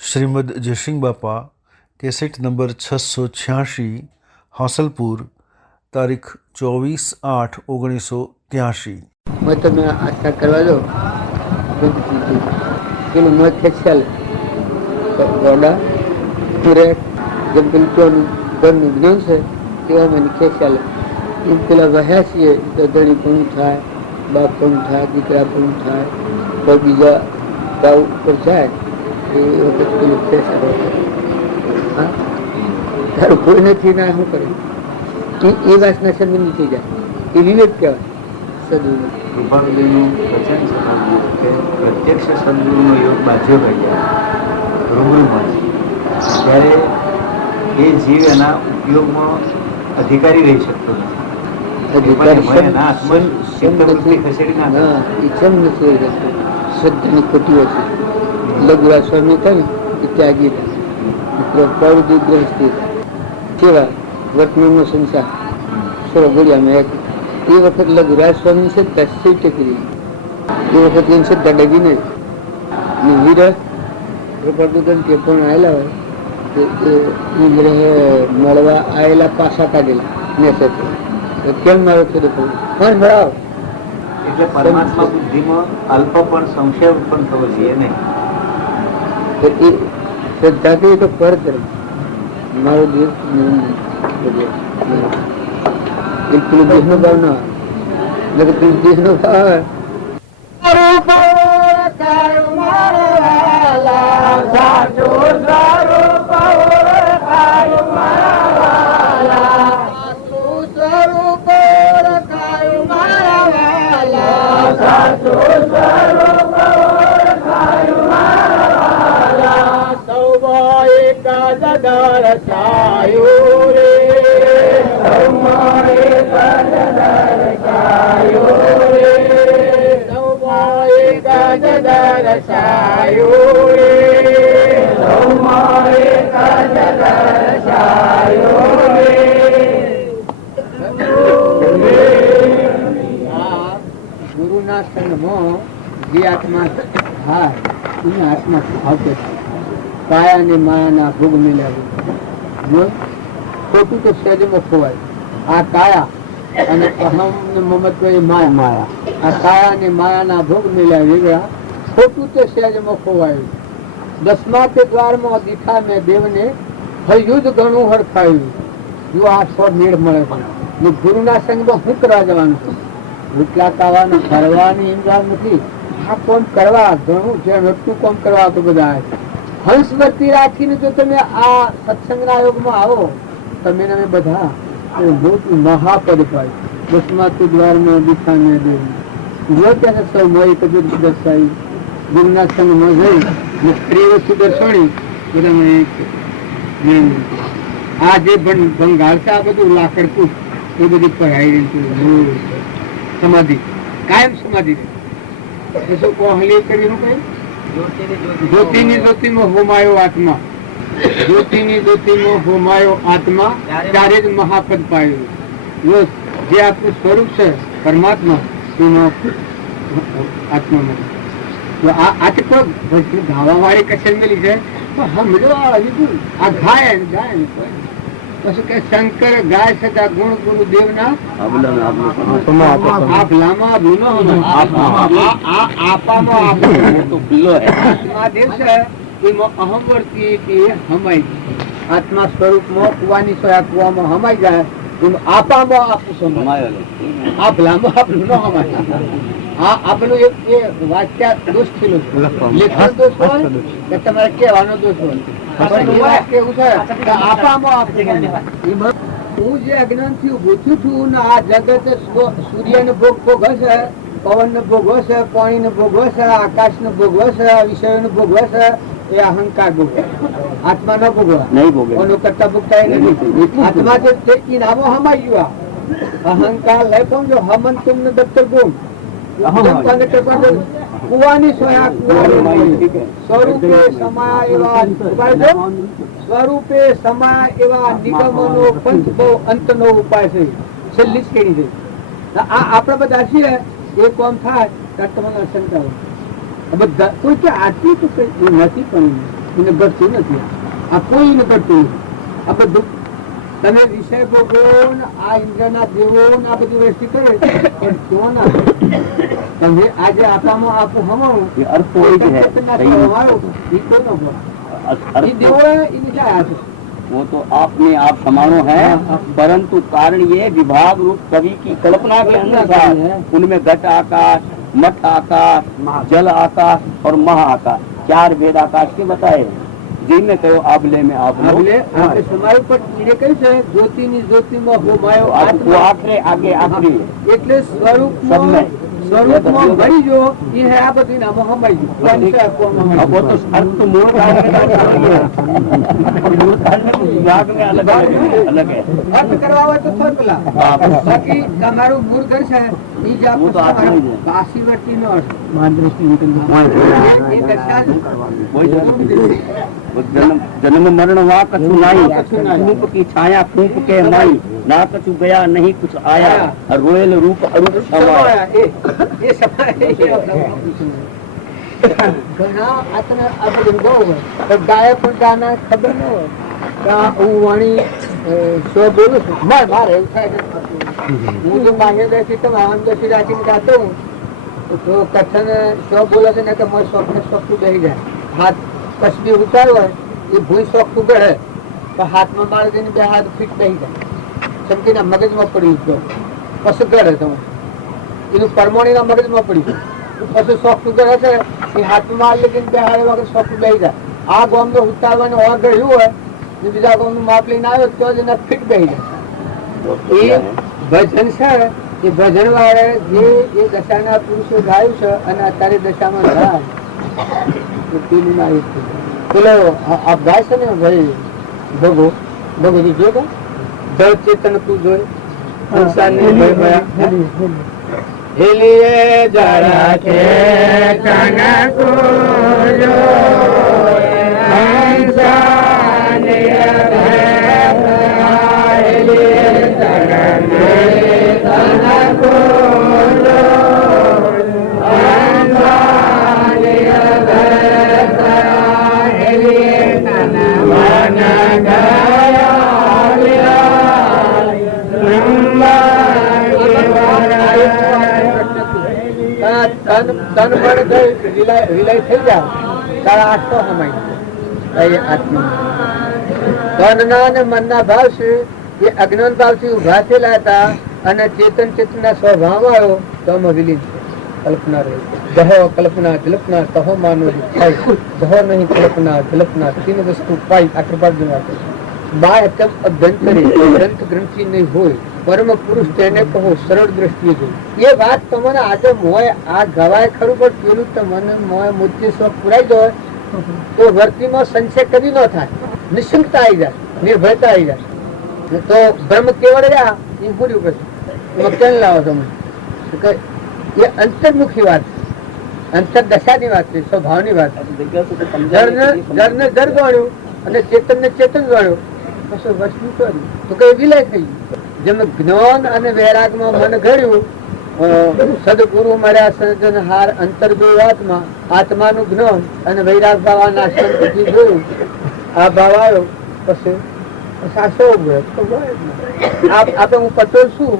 श्रीमद जयसिंह बापा cassette number 686 Hasilpur तारीख 24/8/1983। मैं तुम्हें आशा करवा दो मैं खेल गोडा पूरे जब बिल्कुल ज्ञान से मैंने खेल इन पेला वह्या छे तो दड़ी पण थाय बाप पण थाय दीकरा पण थाय तो बीजा गाँव पर जाए कोई नहीं ना શું કરે એ વાસના સમજી નથી જાય એ વિવેક કહેવાય સદગુરુ કૃપાળુદેવનું વચન સમજવું કે પ્રત્યક્ષ સદગુરુનો યોગ બાજ્યો ગયા રૂબરૂમાં ત્યારે એ જીવ એના ઉપયોગમાં અધિકારી રહી શકતો નથી. શ્રદ્ધાની ખોટી હશે. લઘુરા સ્વામી થાય ને ત્યાગી થાય પ્રવૃત્તિ ગ્રહસ્થી કેવા વર્તમાનનો સંસાર સોળ ઘડિયામાં એક એ વખત લઘુરાજ સ્વામી છે દસ્તી ટેકી એ વખત એમ છે દડગી ને વિરહ પ્રપરદુગન કે પણ આવેલા હોય મળવા આવેલા પાસા કાઢેલા ને કેમ મારો છે પણ બરાબર એટલે પરમાત્મા બુદ્ધિમાં અલ્પ પણ સંશય ઉત્પન્ન થવો જોઈએ નહીં. શ્રદ્ધા કહીએ તો પર કરે મારો દેશ બિલકુલ દેશનો ભાવ ના આવે દેશનો ભાવ ગુરુના સંગમાં જે આત્મા થાય એને આત્મા ભાવતો કાયા ને માયાના ભોગ મેળવ્યો ખોટું તો સહેજમાં ખોવાય. આ કાયા અને અહમ ને મમત્વ એ માયા આ કાયા ને માયાના ભોગ મેળવ્યા ખોટું તો સહેજમાં ખોવાયું. 10મા તે દ્વારમાં દીઠા મેં દેવને યુદ્ધ ઘણું હરખાયું. જો આ સ્વ મેળ મળે ને ગુરુના સંગમાં શું કરવા જવાનું છે? ઉટલા કાવાનું ફરવાની ઇમદાદ નથી. આ કોમ કરવા ઘણું છે એટલું કોમ કરવા તો બધા હંસવર્તી રાખીને જો તમે આ સત્સંગના યોગમાં આવો તમે ને બધા મોટું મહાપદ પાય. 10મા તે દ્વારમાં દીઠા મેં દેવને જો ત્યારે સૌ મય કજુર દર્શાઈ ગુરુના સંગમાં જઈ સ્ત્રી વસ્તુ દર્શાણી બધા મને આ જે ભંગાર છે આ બધું લાકડ કૂટ એ બધી પઢાઈ સમાધિ કાયમ સમાધિ શું કોહલી કરી જ્યોતિની જ્યોતિમાં હોમાયો આત્મા જ્યોતિની જ્યોતિમાં હોમાયો આત્મા ત્યારે જ મહાપદ પાયો. જે આપણું સ્વરૂપ છે પરમાત્મા એનો આત્મામાં આ તો ગાવા વાળી કશન મેલી છે સમજો આ ગાય પછી કે શંકર ગાય સદા ગુણ ગુરુ દેવના આત્મા સ્વરૂપમાં કુવાની સોયા કુવામાં હમાઈ જાય આપામાં આપું સમાય આ ભલામાં આપણું ન હમાય. આપણું એક વાક્ય દોષ થયેલો છે. લેખન દોષ હોય કે તમારે કહેવાનો દોષ હોય. હું જે અજ્ઞાન થી ઉભું છું ને આ જગત સૂર્ય ને ભોગવો છે, પવન ને ભોગવો છે, પાણી ને ભોગવો છે, આકાશ ને ભોગવો છે, વિષયો ને ભોગવો છે એ અહંકાર ભોગવે. આત્મા ન ભોગવા નહીં ભોગવે કરતા ભોગતા આત્મા જે ઇનામો હમાઈ ગયો અહંકાર લઈ પહોંચો હમન તુમ ને દફતર ગુમ કુવાની સોયા સ્વરૂપે સમા એવા સ્વરૂપે સમા એવા નિગમનો પંચભવ અંતનો ઉપાય છે. છેલ્લી જ કેડી છે. આ આપણે બધા છીએ એ કોમ થાય તમને શંકા બધા કોઈ કે આટલું તો નથી પણ એને ઘટતું નથી. આ કોઈને ઘટતું નથી. આ બધું તમે વિષય ભોગવો ને આ ઇન્દ્રના દેવો ને આ બધી વસ્તુ કરે પણ તો ના તમે આજે આપવામાં આપો હમાવું ये अर्थ तो एक है, सही है। એ કોનો ભો अर्थ એ દેવો એની જાય હાથે वो तो आपने आप समानो है, परंतु कारण ये विभाग रूप कवि की कल्पना के अनुसार उनमें घट आकाश, मठ आकाश, जल आकाश और महाआकाश, 4 भेद आकाश के बताए, जिनमें कहो आबले में आप लोग એટલે આપણે સમાયું પણ એને કહ્યું છે જ્યોતિની જ્યોતિમાં હોમાયો वो આત્મા आखिरी आगे आखिरी એટલે સ્વરૂપમાં ભળી જો એ હે આ બધી નામો હમાઈ ગયું કોણ છે કોણ अब હમાઈ वो तो अर्थ तो मूल कारण में मूल कारण में विभाग में अलग अलग है। અર્થ કરવા હોય તો થોડલા બાકી તમારું મૂળ ઘર છે ઈ જ वो तो आत्मा ही है। કાશીવર્તીનો અર્થ એ દશા वही वो जन्म मरण वहाँ कछु नाई, फूंक की छाया फूंक के माई, ना कछु गया नहीं कुछ आया, रोयल रूप अरूप समाया। એ સમય ઘણા આતને આ બધું બહુ હોય પણ ગાય પણ ગાના ખબર ન હોય કે હું વાણી શો બોલું છું મારે એવું થાય છે. હું જો બાહ્ય દર્શી તો વાહન દર્શી રાખીને ગાતો હું તો કથન શો બોલે છે ને કે મારે શોખને શોખતું બેસી જાય હાથ કસબી ઉતાર હોય એ ભૂઈ શોખતું બેહે તો હાથમાં મારી દઈને બે હાથ ફીટ બેસી જાય ચમકીના મગજમાં પડી ગયો પછી ગળે તમે એનું પરમોણીના મગજમાં પડી ગયું પછી શોખ સુગર હશે એ હાથમાં લઈને બે હાડે વગર શોખ બેસી જાય. આ ગામનો ઉતારવાનું ઓર ગયું હોય ને બીજા ગામનું માપ લઈને આવ્યો તો જ એને ફિટ બેસી જાય. એ ભજન છે એ ભજન વાળે જે એ દશાના પુરુષો ગાયું છે અને અત્યારે દશામાં ગાય તો પેલું ના એ છે. પેલો આ ગાય છે ને ભાઈ ભગો ભગોજી જો કે જળ ચેતન તું જોઈ સંસારની ભય મયા હિલીએ જરા ચેતન કુજો સંસારની ભય મયા હિલીએ જરા ચેતન કુજો સંસારની ભય મયા હિલીએ તન મન ગયા તન બળ વિલય થઈ જાવ તારા આઠસો હમાય આત્મા તનના અને મનના ભાવ છે એ અજ્ઞાન ભાવથી ઉભા થયેલા હતા અને ચેતન ચેતનના સ્વભાવ આવ્યો તો આમાં વિલીન છે. કલ્પના રહી દહો કલ્પના જલ્પના કહો માનો થાય દહો નહીં કલ્પના જલ્પના 3 વસ્તુ પાઈ આકૃપાદ બાય તમ અભ્યંતરે ગ્રંથ ગ્રંથિ નહીં હોય પરમ પુરુષ તેને કહો સરળ દ્રષ્ટિએ જોઈ. એ વાત તમને આજે મોય આ ગવાય ખરું પણ પેલું તમને મોય મોતી સ્વપ પુરાઈ દો તો વર્તીમાં સંશય કદી ન થાય, નિશંકતા આવી જાય, નિર્ભયતા આવી જાય. તો બ્રહ્મ કેવળ રહ્યા એ પૂર્યું પછી એમાં કેમ લાવો તમે એ અંતર્મુખી વાત છે, અંતર દશાની વાત છે, સ્વભાવની વાત છે. જળને જળ ગણ્યું અને ચેતન ને ચેતન ગણ્યું પછી વસ્તુ કર્યું તો કઈ વિલય થઈ ગયું. જેમ જ્ઞાન અને વૈરાગમાં મન ઘડ્યું સદગુરુ મર્યા સર્જનહાર અંતર્ગોવાત્મા આત્માનું જ્ઞાન અને વૈરાગ ભાવ નાશન પછી જોયું આ ભાવ આવ્યો પછી આપડે હું પટોલ છું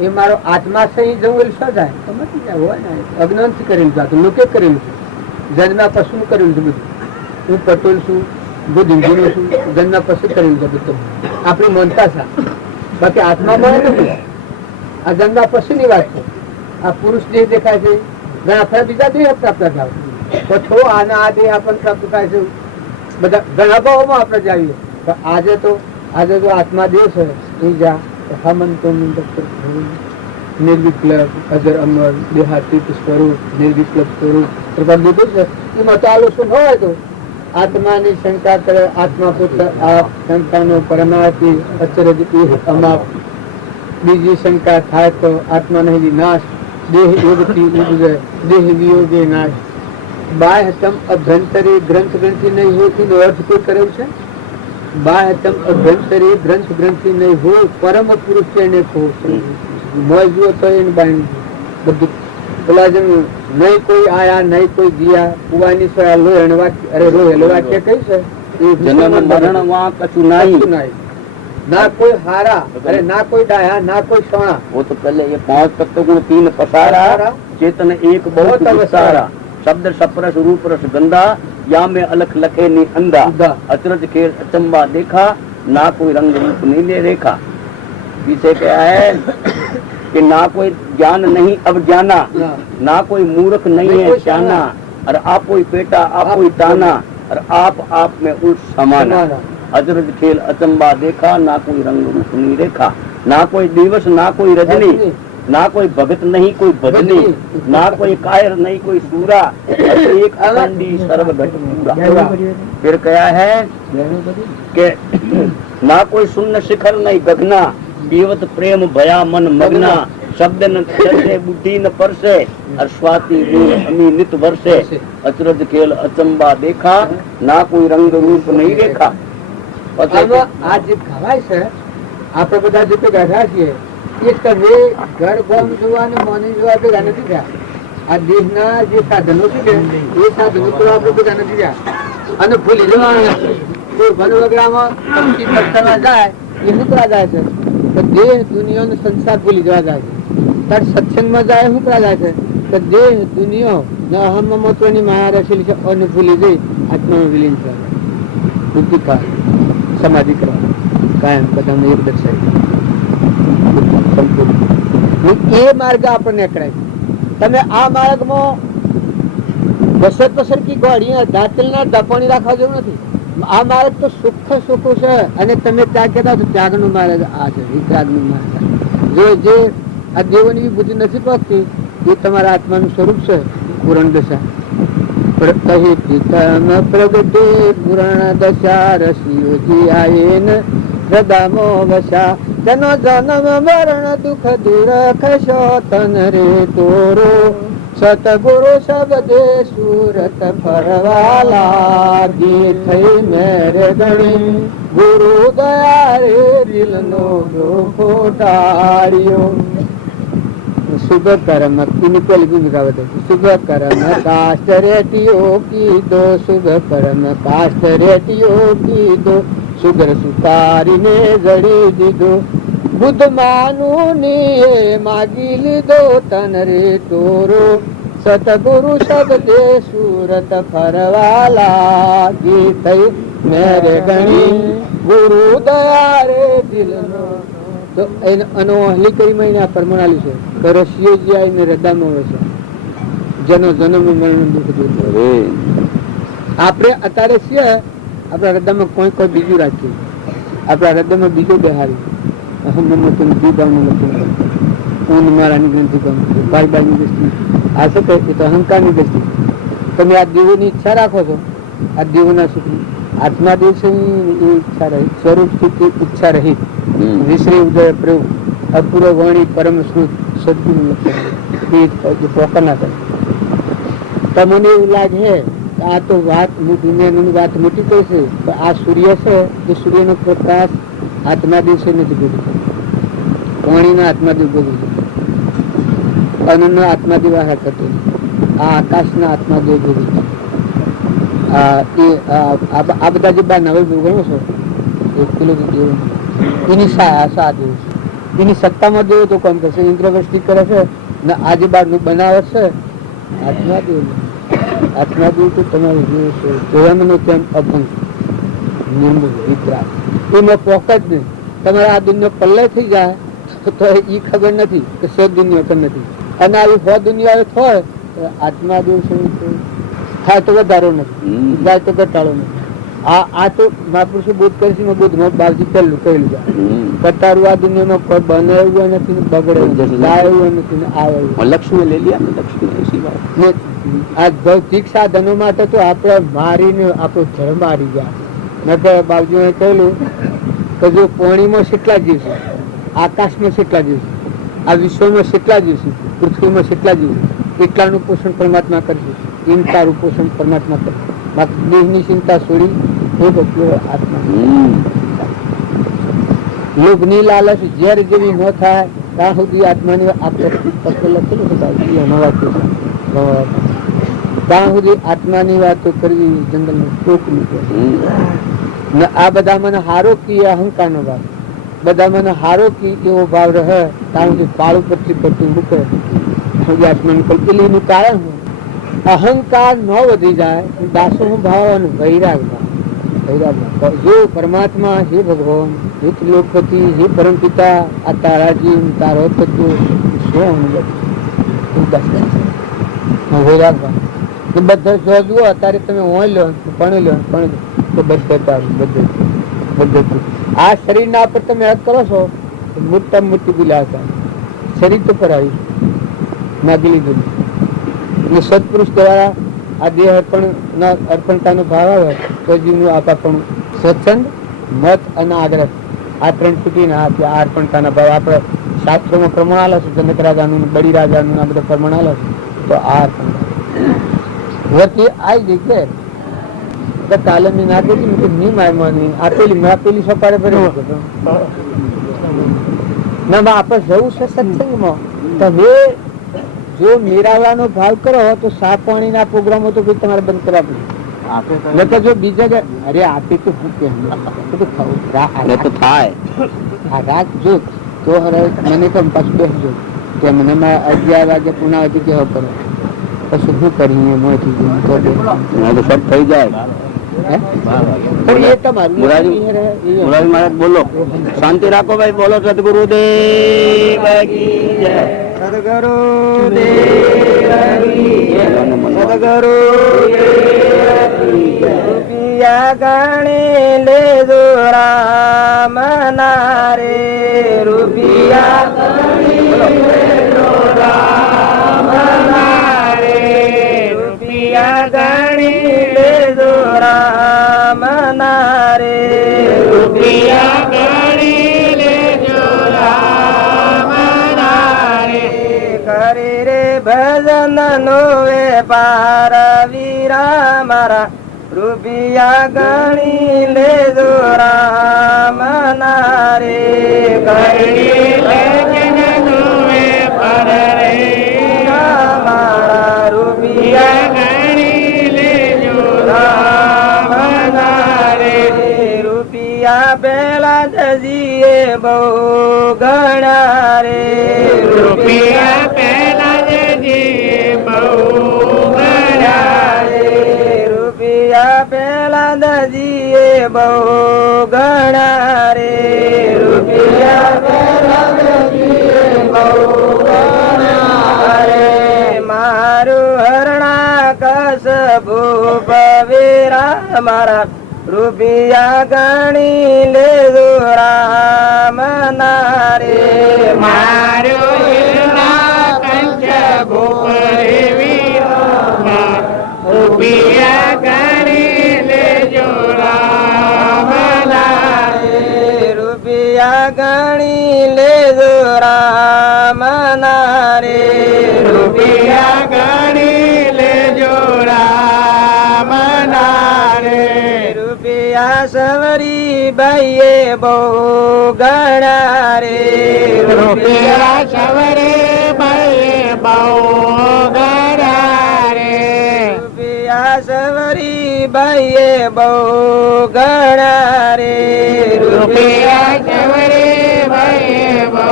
એ મારો આત્મા સહી જંગલ શોધાય તો મતી જાય હોય ને અજ્ઞાન થી કરેલું છે, લોકે કરેલું છે, જન્મના પશુ નું કરેલું છે બધું. હું પટોલ છું, બુદ્ધ હિન્દુ છું, જન્મના પશુ કરેલું છે બધું. આપણી માનતા છે બાકી આત્મા મળે નથી. આ જન્મના પશુ ની વાત છે. આ પુરુષ દેહ દેખાય છે, ઘણા ફરા બીજા દેહ પ્રાપ્ત થાય પછો આના આ દેહ આપણને પ્રાપ્ત થાય છે. બધા ઘણા ભાવોમાં આપણે જાવીએ પણ આજે તો આત્મા દેહ છે એ જા હમંતો નિર્વિકલ્પ અજર અમર દેહાતીત સ્વરૂપ નિર્વિકલ્પ સ્વરૂપ લીધું છે. એમાં તો આલોચન હોય તો આત્માની શંકા કરે આત્મા પુત્ર આ શંકાનો પરમાર્થી અચરજ અમાપ. બીજી શંકા થાય તો આત્મા નહીં વિનાશ દેહ યોગથી ઉપજે દેહ વિયોગે નાશ. બાહ્યતમ અભ્યંતરે ગ્રંથ ગ્રંથિ નહીં હોય એનો અર્થ કોઈ કરેલ છે. બાહ્યતમ અભ્યંતરે ગ્રંથ ગ્રંથિ નહીં હોય પરમ પુરુષ એને કહો મોય જુઓ તો એને બાય બધું પેલા જેમ નહીં કોઈ આયા નહીં કોઈ ગયા કુવાની સળા લોહેણ વાક્ય અરે રોહેલો વાક્ય કઈ છે એ જન્મ મરણ માં કશું નહીં, કશું નહીં. ના કોઈ હારા અરે ના કોઈ ડાયા ના કોઈ સોણા. वो तो पहले ये 5 तत्व गुण 3 पसारा, चेतन एक बहुत विस्तारा, शब्द सप्रस रूप रस गंधा, या में अलख लखे नी अंधा, अचरज खेल अचंबा देखा, ना कोई रंग रूप नीले रेखा. पीछे क्या है कि ना कोई ज्ञान नहीं अब जाना, ना कोई मूर्ख नहीं है जाना, और आप कोई पेटा आप कोई ताना, और आप में उल्ट समाना. अचरज खेल अचंबा देखा, ना कोई रंग रूप नी रेखा, ना कोई दिवस ना कोई रजनी, ना कोई भगत नहीं कोई भजनी, ना कोई कायर नहीं कोई सूरा, एक अखंडी सर्वघट पूरा. फिर क्या है कि ना कोई शून्य शिखर नहीं गगना, जीवत प्रेम भया मन मगना, शब्द न चलते बुद्धि न परसे, और स्वाति अमी नित वर्षे. अचरज खेल अचंबा देखा, ना कोई रंग रूप नहीं देखा. આ જે ખવાય છે આપણે બધા જે બેઠા છીએ એ તમે ઘર ગમ જોવા અને મોની જોવા ભેગા નથી થયા. આ દેહના જે સાધનો છે ને એ સાધનો તો આપણે ભેગા નથી થયા અને ભૂલી જવાના. કોઈ વન વગડામાં પક્ષી પક્ષામાં જાય એ શું કરવા જાય છે તો દેહ દુનિયાનો સંસાર ભૂલી જવા જાય છે. તાર સત્સંગમાં જાય શું કરવા જાય છે તો દેહ દુનિયા અહમ મહત્વની માયા રચેલી છે અને ભૂલી જઈ આત્મામાં વિલીન છે. બુદ્ધિ કાળ સમાધિ કરવા કાયમ બધાને એક દર્શાવી એ માર્ગ આપણને અકળાય. તમે આ માર્ગમાં બસર પસર કી ગોળી દાંતલના દપાણી રાખવા જેવું નથી. આ માર્ગ તો સુખ સુખ છે અને તમે ત્યાગ કહેતા તો ત્યાગનો માર્ગ આ છે, વિતરાગનો માર્ગ. જે આ દેવોની બુદ્ધિ નથી પહોંચતી એ તમારા આત્માનું સ્વરૂપ છે પૂરણ દશા. કહી પિતમ પ્રગટે પુરાણ દશા રસિયોજી આયેન હૃદયમો વસા. જનો જન્મ મરણ દુઃખ દૂર ખસો તન રે તોરો, સતગુરુ શબ્દે સુરત ફરવા લાગી થઈ મેરે ગણી. ગુરુ દયા રે દિલનો ડોકો ટાળ્યો. શુભ કર્મ એની પેલી ભૂમિકા બતાવી. શુભ કર્મ કાષ્ટ રેટીઓ કીધો, શુભ કર્મ કાષ્ટ રેટીઓ કીધો, સુગર સુતારીને જડી દીધો. બુદ્ધ માનું ની માગી લીધો તન રે તોરો, સતગુરુ શબ્દે સુરત ફરવા લાગી થઈ મેરે ગણી. ગુરુ દયા રે દિલનો. તો એનો અહલી કરી મહિના પરમણાલી છે કે રશિયોજી આવીને હૃદયમાં વસે, જેનો જન્મ મરણ દુઃખ દૂર. આપણે અત્યારે છીએ આપણા હૃદયમાં કોઈ બીજું રાખીએ, આપણા હૃદયમાં બીજું બેહારી અહમતું દીદાનું નથી. હું મારાની ગ્રંથિ કહું ભાઈ બાઈની દ્રષ્ટિ આ શું કહે એ તો અહંકારની દ્રષ્ટિ. તમે આ દેવોની ઈચ્છા રાખો છો, આ દેવોના સુખની આત્મા દેવ છે એ ઈચ્છા રહી, સ્વરૂપ સ્થિતિ ઈચ્છા રહિત, વિશ્રી ઉદય પ્રયોગ અપૂર્વ વાણી પરમ શ્રુત સદગુરુ લક્ષણ પોકર ના કરે. તમને એવું લાગે આ તો વાત દુનિયાની વાત મોટી કઈ છે, આ સૂર્ય છે એ સૂર્યનો પ્રકાશ આત્માદેવ છે નથી ગોળી, વાણીનો આત્માદેવ ગોળી છે, અન્નનો આત્માદેવ આહાર કરતો નથી, આ આકાશના આત્માદેવ ગોળી છે. આ બધા જે બાર નવે ગણો છો એક કિલો દેવું એની આશા દેવું છે, એની સત્તામાં દેવું તો કામ કરશે, ઇન્દ્રવૃષ્ટિ કરે છે ને આજે બારનું બનાવટ છે આત્માદેવ. આત્માદેવ તો તમારું જેવું છે જોવાનું તેમ અભંગ નિર્મૂળ વિતરાગ એમાં પોકટ નહીં. તમારે આ દુનિયા પલ્લે થઈ જાય તો એ ખબર નથી કે સો દુનિયા કે નથી, અને આવી સો દુનિયા હોય તો આત્માદેવ છે થાય તો વધારો નથી, જાય તો ઘટાડો નથી. આ તો મહાપુરુષો બોધ કરીશું બોધ બાવજી પહેલું કહેલું છે ઘટાડું આ દુનિયામાં કોઈ બને એવું નથી ને બગડે જાય એવું નથી ને આવે એવું. લક્ષ્મી લઈ લે લક્ષ્મી આ ભૌતિક સાધનો માટે તો આપણે મારીને આપણો ધર્મ મારી ગયા. નકર બાવજીએ કહેલું કે જો પાણીમાં કેટલા જીવ છે, આકાશમાં કેટલા જીવ છે, આ વિશ્વમાં કેટલા જીવ છે, પૃથ્વીમાં કેટલા જીવ છે, એટલાનું પોષણ પરમાત્મા કરશે, ઇનકારું પોષણ પરમાત્મા કરશે. બાકી દેહની ચિંતા છોડી આત્મા લોભની લાલચ ઝેર જેવી ન થાય ત્યાં સુધી આત્માની આપણે પત્ર લખેલું છે ભાઈ ત્યાં સુધી આત્માની વાતો કરવી જંગલમાં ટોક મૂકે ને આ બધા મને હારો કી અહંકાર નો ભાવ બધા મને હારો કી એવો ભાવ રહે ત્યાં સુધી પાળું પછી પડતું મૂકે આત્માની કલ્પેલી નું કારણ હું અહંકાર ન વધી જાય દાસો ભાવ અને વૈરાગ ભાવ જો પરમાત્મા હે ભગવાન હે ત્રિલોકપતિ હે પરમ પિતા આ તારા જીવ તારો તત્વ વૈરાગ ભાવ બધા જો જુઓ અત્યારે તમે ઓય લો પણ લો પણ તો બધા આ શરીર ના પર તમે હક કરો છો મોટા મોટી બિલા હતા શરીર તો પર આવી માગી લીધું સત્પુરુષ દ્વારા આ દેહ અર્પણતાનો ભાવ આવે તો જીવનું આપા પણ સ્વચ્છંદ મત અને આગ્રહ આ ત્રણ છૂટીને આ અર્પણતાના ભાવ આપણે શાસ્ત્રોમાં પ્રમાણ આલે છે જનક રાજાનું બળી રાજાનું આ બધા પ્રમાણ આલે છે તો આ વતી આવી જગ્યાએ કાલે મેં ના કરી નહીં મારવાની આપેલી સપાડે ભરે ના આપણે જવું છે સત્સંગમાં તમે જો મેળવવાનો ભાવ કરો તો સાફ પાણી ના પ્રોગ્રામો તો તમારે બંધ કરવા પડે જો બીજા અરે આપે તો શું કે રાખજો તો મને તો પાછું બેસજો કે મને 11 વાગે પુના કહેવો પડે પછી શું કરીએ સબ થઈ જાય મહારાજ બોલો શાંતિ રાખો ભાઈ બોલો સદગુરુદેવ રૂપિયા ગણી લેજો રામ નારે રૂપિયા ગણી લેજો રામ નારે રૂપિયા ગણી લેજો રામ નારે કરી રે ભજન નો વેપાર વીરા મારા રૂપિયા ગણી લેજો રામ નારે કરી ભજન નો વેપાર રે મારા રૂપિયા રૂપિયા પેલા જજીએ બહુ ગણા રે રૂપિયા પેલા જજીએ બહુ ગણા રે રૂપિયા પેલા દજીએ બહુ ગણા રે રૂપિયા પેલા દજીએ બહુ ગણા રે મારું હરણા કસ ભૂપ વીરા મારા રૂપિયા ગણી લેજો રામ નારે મારું રૂપિયા ગણી લેજો રામ નારે રૂપિયા ગણી લેજો રામ નારે રૂપિયા ગણી લેજો રામ નારે રૂપિયા સવરી બાઈએ બહુ ગણા રે રૂપિયા સવરે બાઈએ બહુ ગણા રે રૂપિયા સવરી બાઈએ બહુ ગણા રે રૂપિયા સવરે બાઈએ બહુ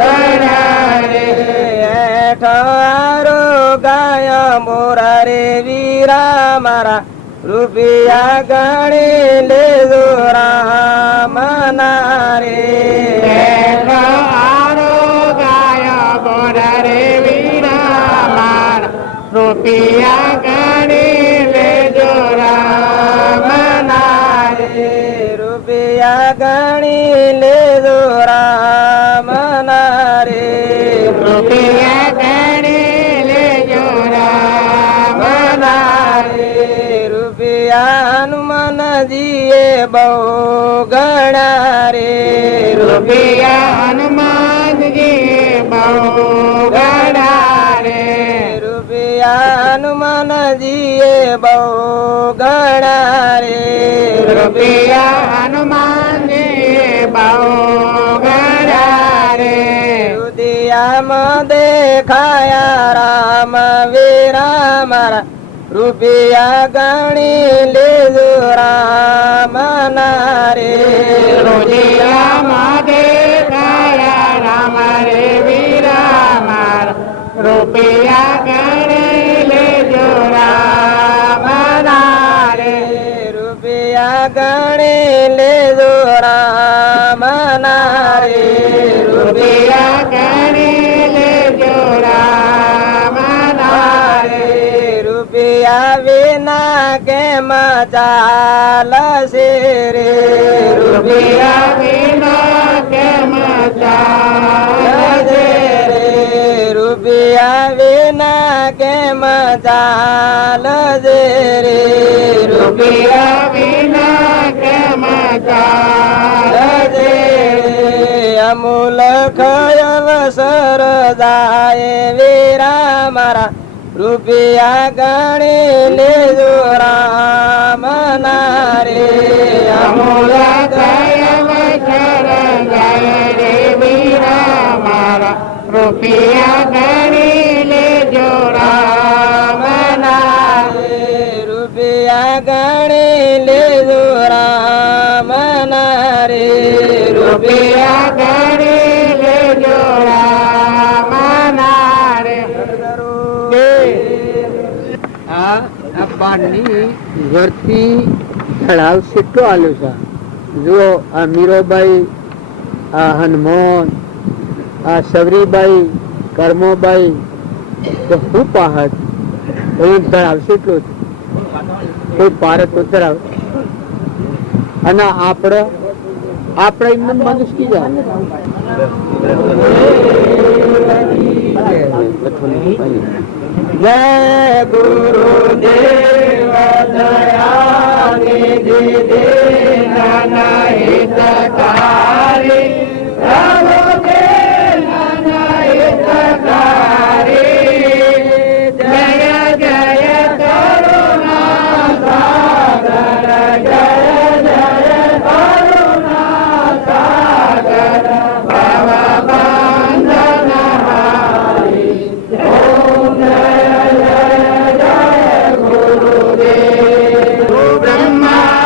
ગણા રે ઠારો ગાય મોરા રે વીરા મારા રૂપિયા ગણી લેજો રામ નારે ગાય મોરા રે વીરા મારા રૂપિયા ગણી લેજો રામ નારે રૂપિયા ગણી લેજો રામ નારે રૂપિયા ગણી લેજો રામ નારે હનુમાનજીએ બહુ ગણા રે રૂપિયા હનુમાનજીએ બહુ ગણા રે રૂપિયા હનુમાનજીએ બહુ ગણા રે રૂપિયા હનુમાનજીએ બહુ ગણા રે દેખાયા રામ વીરા મારા રૂપિયા ગણી લેજો રામ નારે રોજિયામાં દેખાયા રામ રે વીરા મારા રૂપિયા ગણી લેજો રામ નારે રૂપિયા ગણી લેજો રામ નારે રૂપિયા ગણી લેજો રામ નારે રૂપિયા વિના કેમ ચાલશે રે રૂપિયા વિના કેમ ચાલશે રે રૂપિયા વિના કેમ ચાલશે રે રૂપિયા વિના કેમ ચાલશે અમૂલ ખયવસર જાય વીરા મારા રૂપિયા ગણી લેજો રામ નારે અમૂલ કયવસર જાય રે વીરા મારા રૂપિયા ગણી લેજો રામ નારે રૂપિયા ગણી લેજો રામ નારે રૂપિયા ગણી લેજો રામ નારે આ પાણી ઘરથી તળાવ કેટલો આલ્યો છે જો આ મીરોબાઈ આ હનુમાન આ સવરીબાઈ કર્મોબાઈ તો શું પાહત એ તળાવ કેટલો છે કોઈ પારત તો તળાવ અને આપણે એમને મનુષ્ય જાય જય ગુરુદેવ દયા નિધિ નાના હિતકારી પ્રભુ દે નાના હિતકારી જય જય કરુણા સાગર જય જય કરુણા સાગર ભવ બંધન હારી ઓમ જય જય જય ગુરુદેવ બ્રહ્મા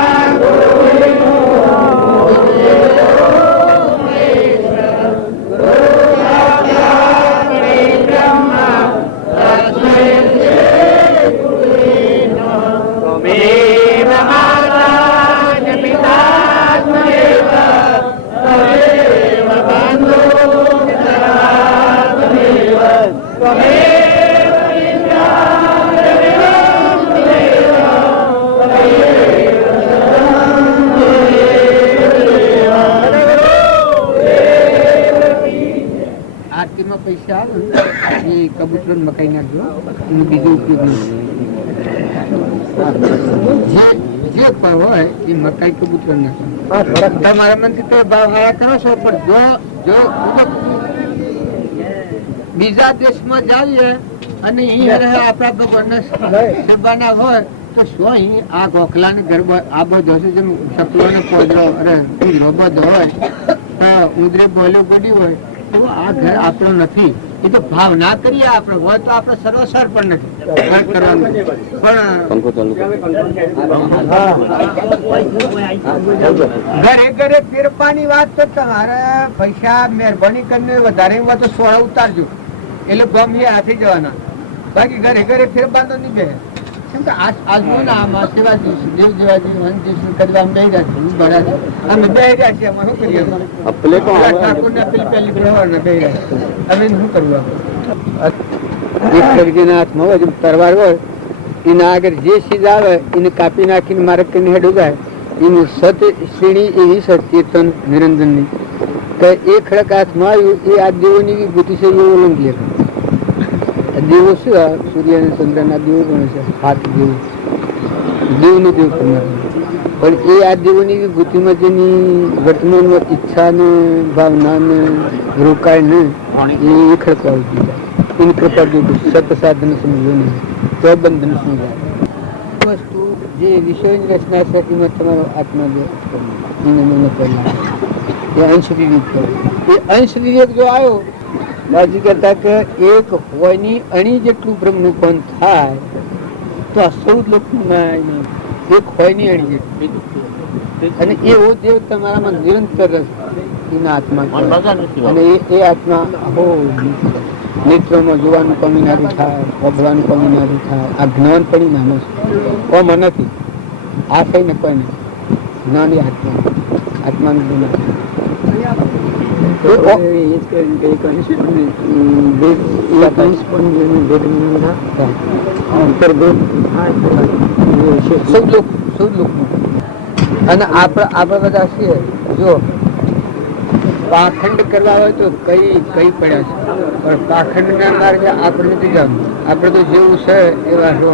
આરતીમાં પૈસા આવે ને એ કબૂતર મકાઈ નાખજો એનો બીજો ઉપયોગ નથી જે પણ હોય એ મકાઈ કબૂતર નાખો તમારા મનથી તો ભાવ હારા કરો છો પણ જો બીજા દેશમાં જઈએ અને અહીં રહે આપણા ભગવાનના સભાના હોય તો શું અહીં આ ગોખલા ને ગરબા આ બધો હશે જેમ સપલો ને પોદરો અરે બધો હોય તો ઉંદરે બોલ્યો ગડી હોય તો આ ઘર આપણો નથી એ તો ભાવ ના કરીએ આપણે હોય તો આપણે સર્વસર પણ નથી ઘર કરવાનું પણ ઘરે ઘરે ફેરવાની વાત તો તમારે પૈસા મહેરબાની કરીને વધારે હોય તો 16 ઉતારજો એટલે ગમ એ હાથી જવાના બાકી ઘરે ઘરે ફેરબાનો નહીં બે કેમ કે આજનું ના આમાં સેવાજી દેવ જેવાજી હંજી કરવા બે રહ્યા છે બડા છે અમે બે રહ્યા છીએ અમે શું કરીએ ઠાકોર ને પેલી પ્રહર ને બે રહ્યા અમે શું કરવું એક સર્જીના હાથમાં હોય તરવાર હોય એના આગળ જે ચીજ આવે એને કાપી નાખીને મારે કરીને હેડું જાય એની સત શ્રેણી એવી સચેતન નિરંજનની તો એ ખડક હાથમાં આવ્યું એ આ દેવોની વિભૂતિ છે એ ઓળંગી દેવો શું સૂર્ય અને ચંદ્ર ના દેવો ગણે છે હાથ દેવો દેવનું દેવ પણ એ આ દેવોની વિભૂતિમાં જેની વર્તમાન ઈચ્છા ને ભાવના ને રોકાય ને એ ખડકો આવી જાય એની કૃપા જો સત સાધન સમજો નહીં તો બંધન સમજાય વસ્તુ જે વિષયની રચના છે એમાં તમારો આત્મા જે એને મને પહેલા એ અંશ વિવેક એ અંશ વિવેક જો આવ્યો દાદાજી કહેતા કે એક હોયની અણી જેટલું બ્રહ્મનું પણ થાય તો આ 14 લોકમાં એક હોયની અણી જેટલું, અને એવો દેવ તમારામાં નિરંતર એના આત્મા અને એ આત્મા નેત્રોમાં જોવાનું કમી ના થાય, ભગવાન કમી ના થાય. આ જ્ઞાન પડી નાનો છે, કોમ નથી આ થઈને કોઈ નહીં. જ્ઞાની આત્માનું અને આપડે બધા છીએ જો પાખંડ કરવા હોય તો કઈ પડ્યા છે, પણ પાખંડ ના માર્ગે આપણે નથી જવાનું. આપણે તો જેવું છે એવા જો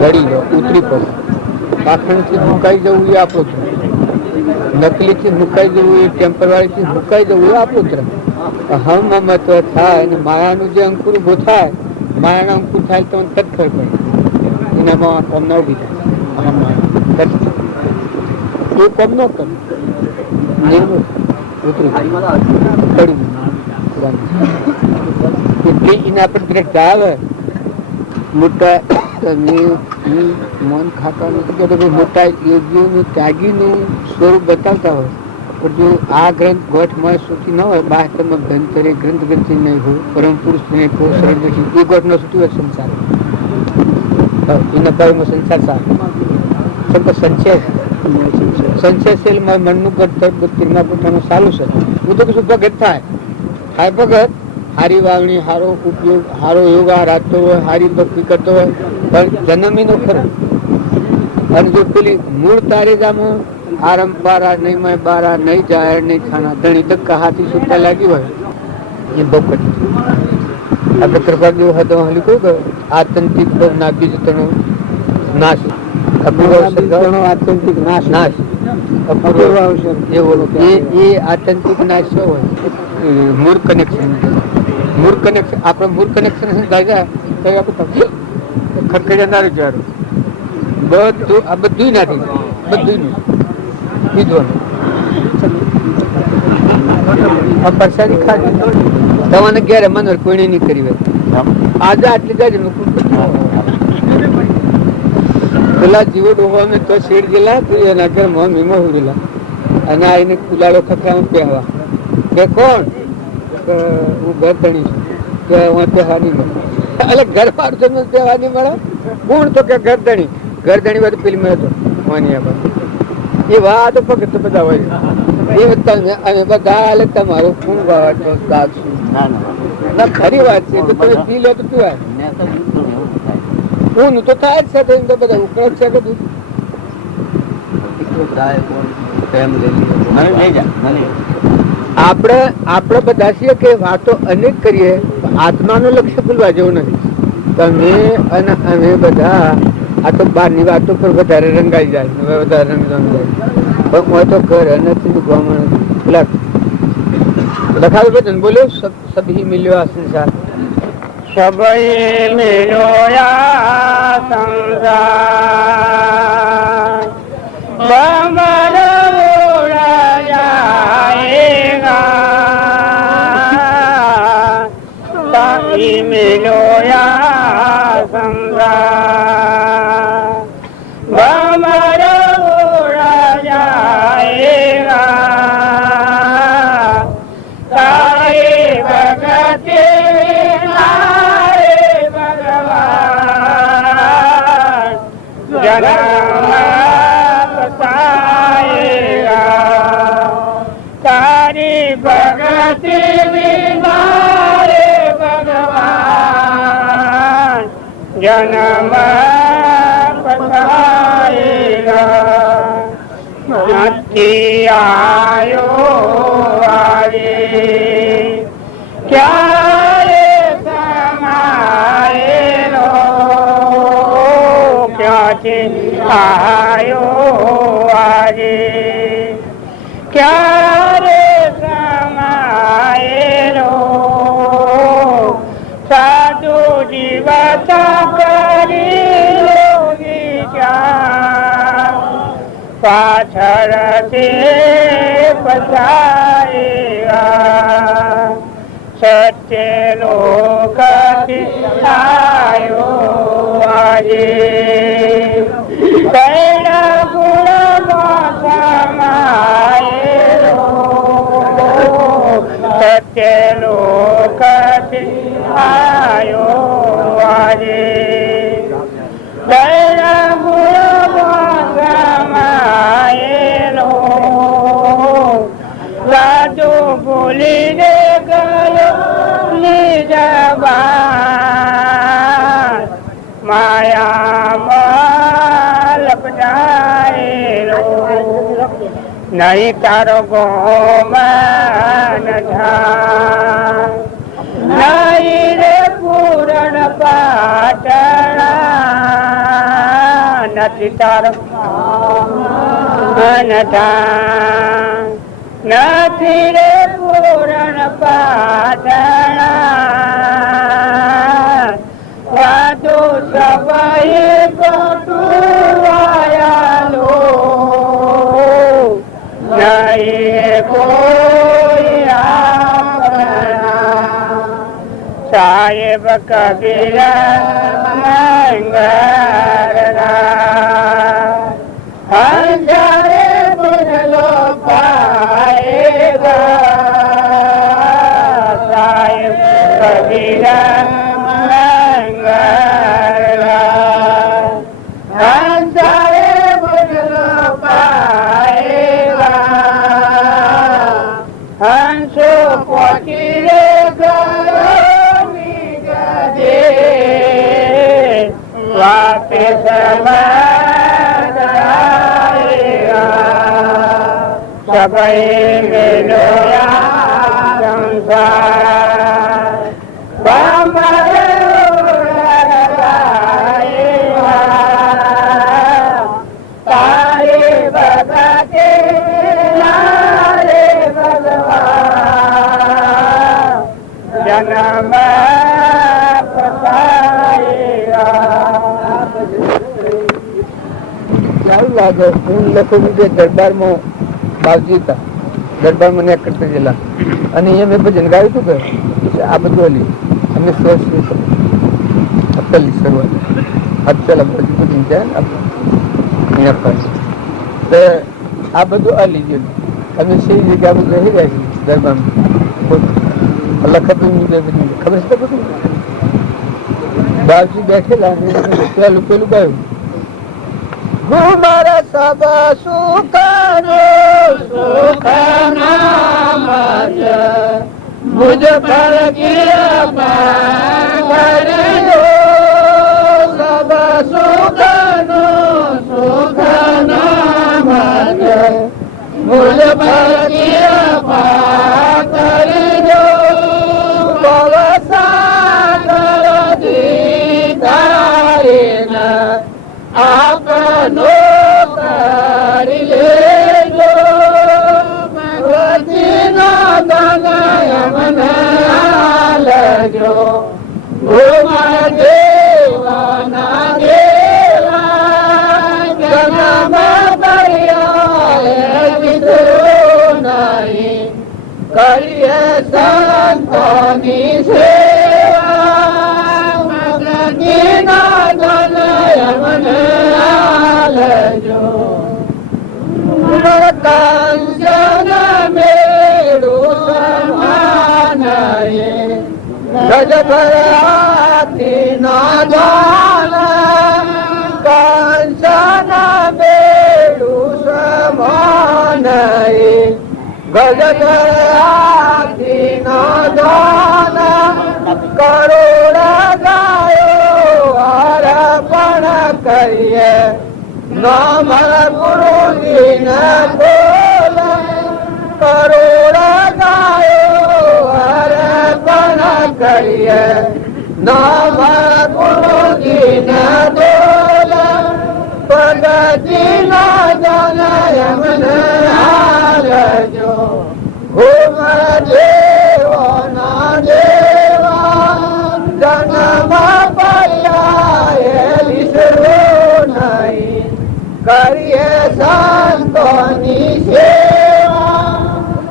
ગળી લો, ઉતરી પડો. પાખંડ થી મુકાઈ જવું એ આપણું છે, નકલી થી મુકાઈ જવું એ ટેમ્પરવારી થી મુકાઈ જવું એ આપણું છે. હમ મહત્વ થાય અને માયાનું જે અંકુર ઉભો થાય, માયાના અંકુર થાય તો તરત ખબર પડે એનામાં કોમ ના ઉભી થાય. એ કોમ ન કરે નિર્મળ એટલે એના પર direct આવે. મોટા મન ખાતા નથી, મોટા યોગીઓનું ત્યાગીનું સ્વરૂપ બતાવતા હોય, પણ જો આ ગ્રંથ ગોઠમાં સુખી ન હોય, બાહ્યમાં ગ્રંથરે ગ્રંથ ગ્રંથિ નહીં હોય, પરમ પુરુષ નહીં હોય, શરણ નથી, એ ગોઠનો સુખી હોય સંસાર. એના ભાઈમાં સંસાર સારો સંચય મનનું ગતિમાં પોતાનું સારું છે. હું તો કશું ભગત થાય ભગત, હારી વાવણી, હારો ઉપયોગ, હારો યોગા રાખતો હોય, હારી ભક્તિ કરતો હોય, પણ જન્મી નો ખરો. અને જો પેલી મૂળ તારે જામો આરંપારા નહીં મય બારા નહીં જાય નહીં ખાના ધણી ધક્કા હાથી સુતા લાગી હોય એ બહુ કઠિન. આપણે કૃપા જેવું હતો કહ્યું કે આતંતિક નાગી જતનો નાશ, આત્યંતિક નાશ નાશ એ આત્યંતિક નાશ શું હોય? મૂળ કનેક્શન. મૂળ કનેક્શન આપણે મૂળ કનેક્શન થાય ખડખડનાર વિચારો બધું આ બધું નથી, બધું વિધવાનું પ્રસાદી ખાધી તમારે ઘેર મને કોઈ નહીં કરી હોય. આજે આટલી જાય પેલા જીવો ડોબા તો શેડ ગયેલા તો એના ઘર મમ્મીમાં ઉડેલા અને આઈને કુલાડો ખખડામાં પહેવા કે કોણ હું ઘર ધણી છું કે હું પહેવા નહીં મળે. એટલે ઘર મારું પહેવા નહીં મળે. કોણ તો કે ઘર ધણી વાત ફિલ્મ હતો માની એ વાત ફક્ત બધા હોય એ તમે અમે બધા હાલે તમારું કોણ વાત ના ખરી વાત છે તો તમે પી લો તો પીવાય. ઊન તો થાય જ છે તો બધા ઉકળ છે બધું. આપણે બધા છીએ કે વાતો અનેક કરીએ, આત્માનું લક્ષ્ય ભૂલવા જેવું નથી. તમે અને અમે બધા આ તો બહારની વાતો પર વધારે રંગાઈ જાય, વધારે રંગાઈ જાય, પણ તો ઘર નથી લખાવે બધું બોલ્યો સભી મિલ્યો આ સંસાર, સભી મિલ્યો આ સંસાર બમર ઉડા જાયેગા, સભી મિલ્યો આ સંસાર બમર ઉડા જાયેગા, તારે ભગતે તારી ભગતિ વિનારે ભગવાન જન્મ પતાયેગા, નથી આયો આજે ક્યારે સમાયેલો, ક્યાંથી આયો આજે ક્યારે સમાયેલો, સાધુ જીવતા કરી વિચાર પાછળથી પછાયેગા, સત્ય લોકથી આયો આજે કૈડા ગુણમાં સમાયેલો સત્ય લોકથી આયો આજે કૈડા ગુણમાં સમાયેલો રાજો ભૂલીને ગયો નિજબાન માયામાં લપટાયેલો નહીં તારો ગોમાન નહીં રે પૂરણ પાટણા નથી તારો અનઠા નથી રે પૂરણ પાટણા વાતો સવાઈ પટુવાયાલો નહીં કોઈ આપણા સાહેબ કબીરા મંગળના હંજારે બદલો પાએગા સાહેબ કબીરા મંગળના હંજારે બદલો પાએગા હંસો પહોંચી રે ગયો નિજે વાપે સભાએ મેલોયા સંસાર બામરે તારે બગાતે નારે ભગવાન જન્મ સારું લાગે હું લખું કે દરબારમાં બાવજી હતા દરબારમાં ને કરતા ગયેલા અને અહીંયા મેં ભજન ગાયું હતું કે આ બધું હલી અમે અક્કલની શરૂઆત અક્કલ બાજુ ભજન છે અહીંયા પર તો આ બધું હલી ગયું અમે સહી જગ્યા બધું રહી ગયા છીએ દરબારમાં લખતું ખબર છે બધું બાવજી બેઠેલા પેલું ગાયું મારા સબ સુખનો સુખ નામ મુજ પર કરજો સબ સુખનો સુખ નામ મુજ પર કરજો બોલ સાગર દીદારે આપનો કરી લેજો ભગવતીનો ગણય મને આલજો ભૂમા દેવાના દેવા જન્મ કર્યા વિદ્રો નહીં કરીએ સંતોની સેવા ભગવતીના ગણય મને આલજો કંચન મેળું સમાનયે ગજ ભરાતી ના જાન કંચન મેળું સમાનયે ગજ ભરાતી ના જાન કરોડ ગાયો અર્પણ કરીએ નામ ગુરુજી ને બોલ કરોડ ગાયો અર્પણ કરીએ નામ ગુરુજી ને બોલ પ્રગતિ ના જનય મને આલજો ભૂમ દેવો ના દેવા જન્મ પર્યાય લીસરો નહીં કરીએ સંતોની સેવા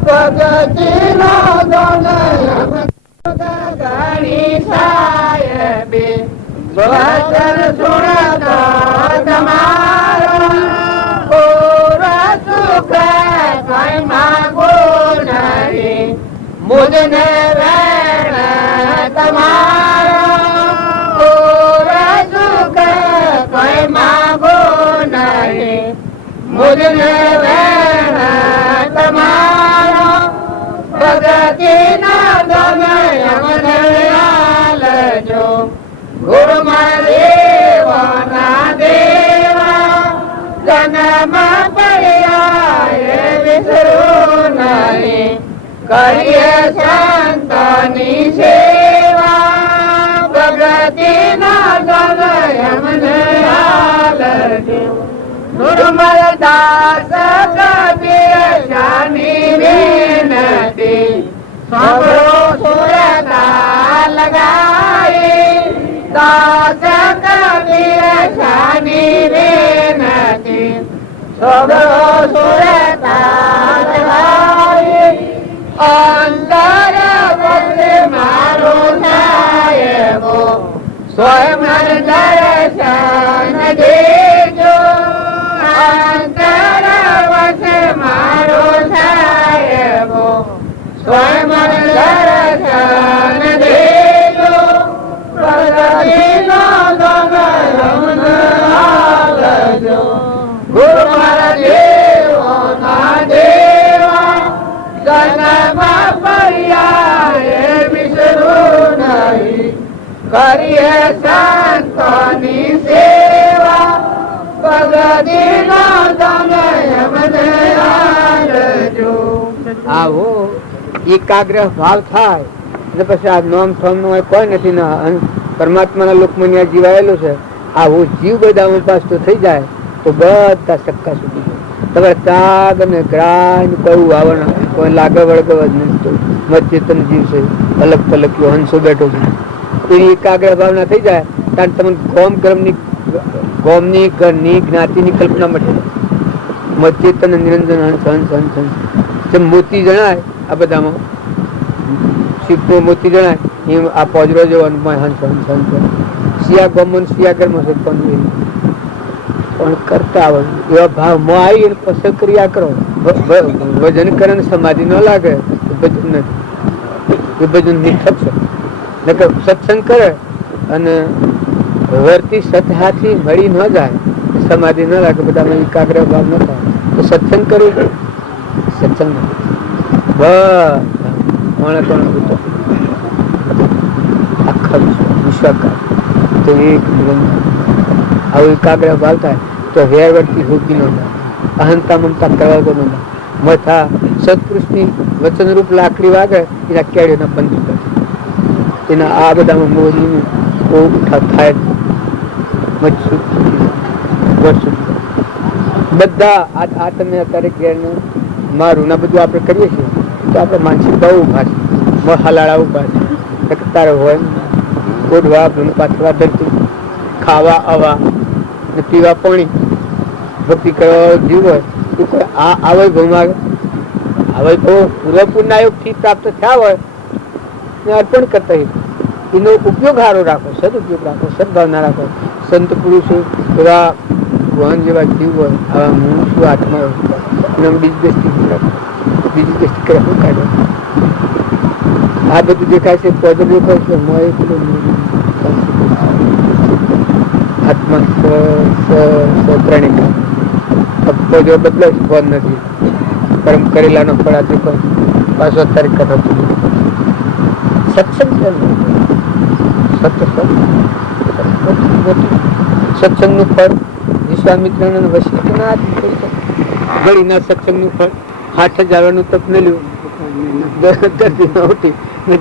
પ્રગતિ ના જનય વચન સુણતો તમારો પૂરા સુખ કઈ માગું નહીં મુજને વેણ તમારો પૂરા સુખ કઈ માગું નહીં મુજને વેણ તમારો ભગતિ ના ગમે અમને આલજો ગુરુ દેવના દેવા જન્મ પડ્યા એ વિસરું નહીં કરીએ સંતની સેવા ભગતિ ના ગમે અમને આલજો ગુરુમલ દાસ કબીર શાની વિનતી સાંભળો સુરતા લગાઈ દાસ કબીર શાની વિનતી સાંભળો સુરતા લગાઈ અંદર વસે મારો સાહેબો સ્વયં દર્શન દેજો અંતર વસે મારો સાહેબો સ્વયં દર્શન દેજો પ્રગતિનો ગગન આવજો ગુરુ મારા દેવોના દેવા જન્મ પડ્યા એ વિસરું નહીં કરીએ સંતોની સેવા ભગતિનો તમે અમને આલજો. આવો એકાગ્ર ભાવ થાય એટલે પછી આ નોમ થોમ નું કોઈ નથી ને પરમાત્માના લોકમાં ત્યાં જીવાયેલું છે. આવું જીવ બધા પાસ તો થઈ જાય તો બધા સક્કા સુધી તમારે ત્યાગ અને ગ્રાન કયું આવવાનું કોઈ લાગે વળગે જ નહીં. મચેતન જીવ છે અલગ પલક્યો હંસો બેઠો છે એની એકાગ્ર ભાવના થઈ જાય કારણ તમને કોમ કર્મની ગોમની ઘરની જ્ઞાતિની કલ્પના મટે. મચેતન નિરંજન હંસ હંસ હંસ હંસ જેમ મોતી જણાય આ બધામાં શીખવો મોતી જણાય એમ આ પોજરો જેવો હંસ હંસ હંસ શિયા ગમન શિયા કર્મ છે પણ કરતા આવડે એવા ભાવમાં આવી અને પસંદ કર્યા કરો. વજન કરે ને સમાધિ ન લાગે ભજન નથી એ ભજન થશે. સત્સંગ કરે અને વર્તી સતહાથી મળી ન જાય સમાધિ ન લાગે બધામાં એકાગ્ર ભાવ ન થાય તો સત્સંગ કરવું સત્સંગ આખા વિશ્વાકાર તો એક આવું એકાગ્ર ભાવ થાય તો વેરવર્તી રૂપી ન થાય અહંતા મમતા કરવા તો ન થાય મથા સત્પુરુષની વચનરૂપ લાકડી વાગે એના કેળીઓના બંધ કરે એના આ બધામાં મોહની થાય બધા આ તમે અત્યારે ઘેરનું મારું ના બધું આપણે કરીએ છીએ તો આપણે માનસિક બહુ ઉભા છે હલાળા ઉભા છે તારે હોય ઓઢવા પાથવા ધરતું ખાવા આવવા ને પીવા પાણી ભક્તિ કરવા જીવ હોય તો કોઈ આ વૈભવમાં આ વૈભવ પૂર્વપૂર્ણ યોગથી પ્રાપ્ત થયા હોય ને અર્પણ કરતા એનો ઉપયોગ સારો રાખો સદઉપયોગ રાખો સદભાવના રાખો. સંત પુરુષો એવા ભગવાન જેવા જીવ હોય આવા હું શું આત્મા હોય એના બીજી દ્રષ્ટિ રાખો બીજી દ્રષ્ટિ કરે શું કાઢો આ બધું દેખાય છે પદ દેખાય છે આત્મા પ્રાણિકા પદો બદલાય છે પદ નથી કર્મ કરેલાનો ફળ આ દેખાય પાછો અત્યારે કથા સત્સંગ સત્સંગ નું ફળ વિશ્વામિત્ર વશિષ્ઠના ગળીના સત્સંગ નું ફળ 8,000 નું તપ મેળ્યું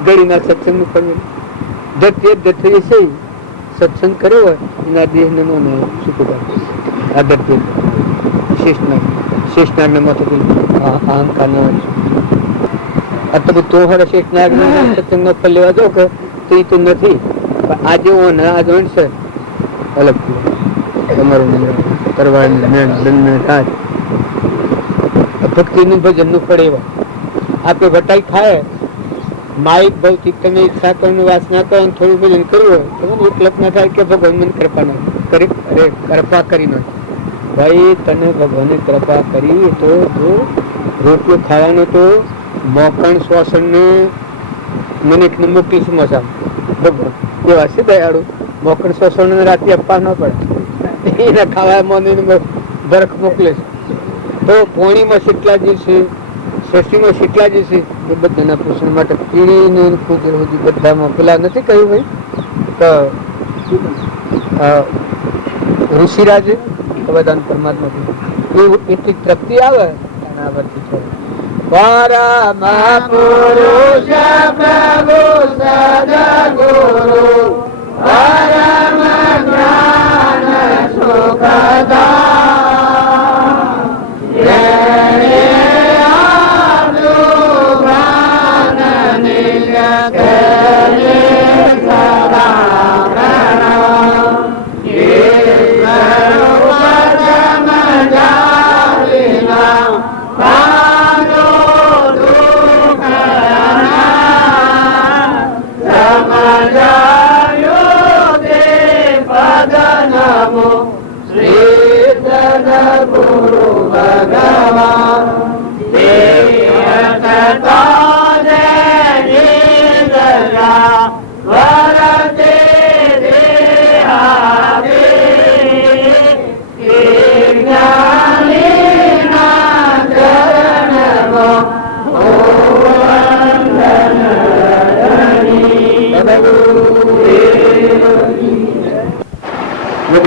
ગળીના સત્સંગ નું ફળ મેળ્યું. સત્સંગ કર્યો હોય એના દેહ ને શું આ ધરતી શેષનાગ ને મત અહંકાર નો તો શેષનાગ સત્સંગ નો ફળ લેવા જાવ કે તો એ તો નથી પણ આજે આ જોઈન્ટ છે અલગ તમારું ભક્તિ નું ભજન નું ફળ એવા આપણે વટાઈ ખાય માઇક ભૌતિક તમે ઈચ્છા કરો વાસના કરો થોડું ભજન કરવું હોય તો મને કલ્પના થાય કે ભગવાન મને કૃપા કરી નાખે. ભાઈ તને ભગવાને કૃપા કરી તો જો રોટલો ખાવાનો તો મોકણ શ્વસન મને એક મોકલી સમોસા ભગવાન એવા છે દયાળુ. મોકણ શ્વસન રાતે આપવા ન પડે એના ખાવામાં બરફ મોકલે છે. તો પોણીમાં કેટલા દિવસે શશીમાં કેટલા દિવસે એ બધાના પોષણ માટે પીણીને બધામાં પેલા નથી કહ્યું ભાઈ તો ઋષિરાજે બધાનું પરમાત્મા એવું એટલી તૃપ્તિ આવે એના પરથી છે. પરમ પુરુષ પ્રભુ સદગુરુ પરમ જ્ઞાન સુખદા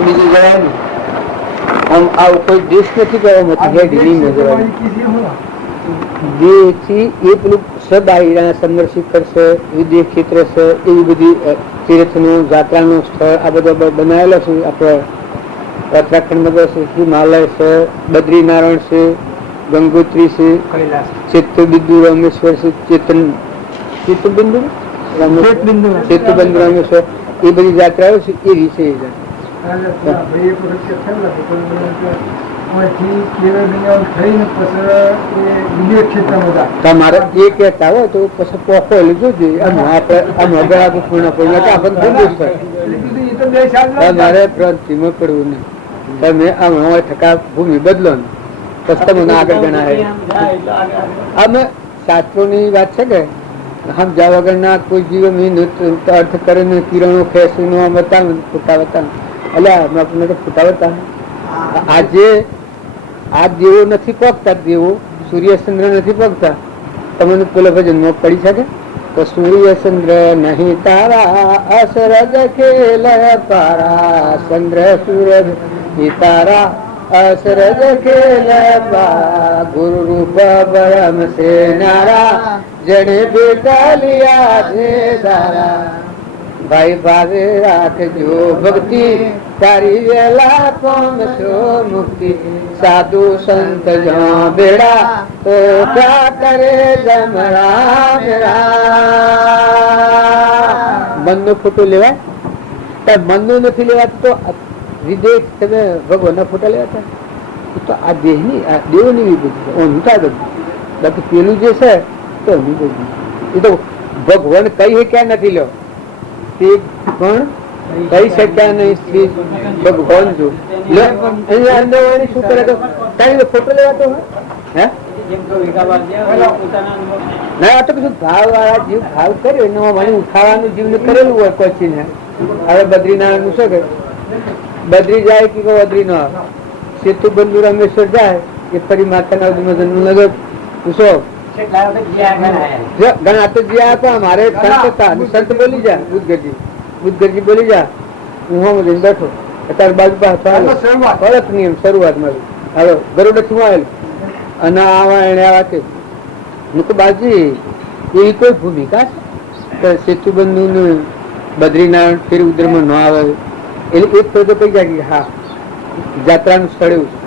બીજું જવાય ને આમ આવું કોઈ દેશ નથી ગયો દેશથી એ પેલું સદાયરા સમર્ષિત કરશે વિદેશ ક્ષેત્ર છે એવી બધી તીર્થનું જાત્રાનું સ્થળ આ બધા બનાવેલા છે. આપણે ઉત્તરાખંડમાં છે, હિમાલય છે, બદ્રીનારાયણ છે, ગંગોત્રી છે, ચેતુબિંદુ રામેશ્વર છે, ચેતુબિંદુ રામેશ્વર એ બધી જાત્રાઓ છે એ વિશે તમારે એ કહેતા હોય તો પછી પોખો લીધું તમારે ધીમો પડવું નહીં. તમે હમણાં ટકા ભૂમિ બદલો ને પછી તમને આગળ ગણાય. અમે શાસ્ત્રોની વાત છે કે સમજા વગરના કોઈ જીવ અર્થ કરીને કિરણો ખેંચીને બતાવે ફૂટાવતા એટલે આપણને તો ફૂટાવતા આજે આ દેવો નથી પગતા, દેવો સૂર્યચંદ્ર નથી પગતા. તમને પેલો ભજનમાં પડી શકે તો સૂર્યચંદ્ર નહીં તારા અસરજ ખેલ પારા ચંદ્ર સૂરજ તારા અસરજ ખેલ પા ગુરુ રૂપ બરમ સે નારા જણે બેટા લિયા છે તારા. ભાઈ ભાવે રાખજો ભક્તિ તારી વેલા પામશો મુક્તિ. સાધુ સંત જો બેડા તો ક્યાં કરે જમરા મનનો ફોટો લેવાય મનનો નથી લેવાતું તો વિદેશ તમે ભગવાનના ફોટા લેવાતા તો આ દેહની દેવની વિભૂતિ ઊંઘતા બધું બાકી પેલું જે છે તો એ તો ભગવાન કઈ ક્યાં નથી લો તે પણ કહી શક્યા નહીં. શ્રી ભગવાન જો શું કરે તો કઈ ફોટો લેવાતો હોય ના આ તો કશું ભાવ વાળા જીવ ભાવ કર્યો એનો મને ઉઠાવવાનું જીવને કરેલું હોય પછી ને. હવે બદ્રીનારાયણ નું શું કે બદ્રી જાય કે બદ્રી નો સેતુ બંધુ રામેશ્વર જાય એ ફરી માતાના જન્મ નગર પૂછો ઘણા તો જ્યાં પણ મારે સંત બોલી જા બુદ્ધગરજી બોલી જા હું બેઠો અત્યારે બાજુ પાસે નિયમ શરૂઆતમાં હાલો ગરુડ છું આવેલું અને આવા એને આવા કે બાજી એવી કોઈ ભૂમિકા છે સેતુબંધુ ને બદ્રીનારાયણ ફેરી ઉદ્રમાં ન આવે એટલે એક તો કઈ જાય કે હા જાત્રાનું સ્થળ એવું છે.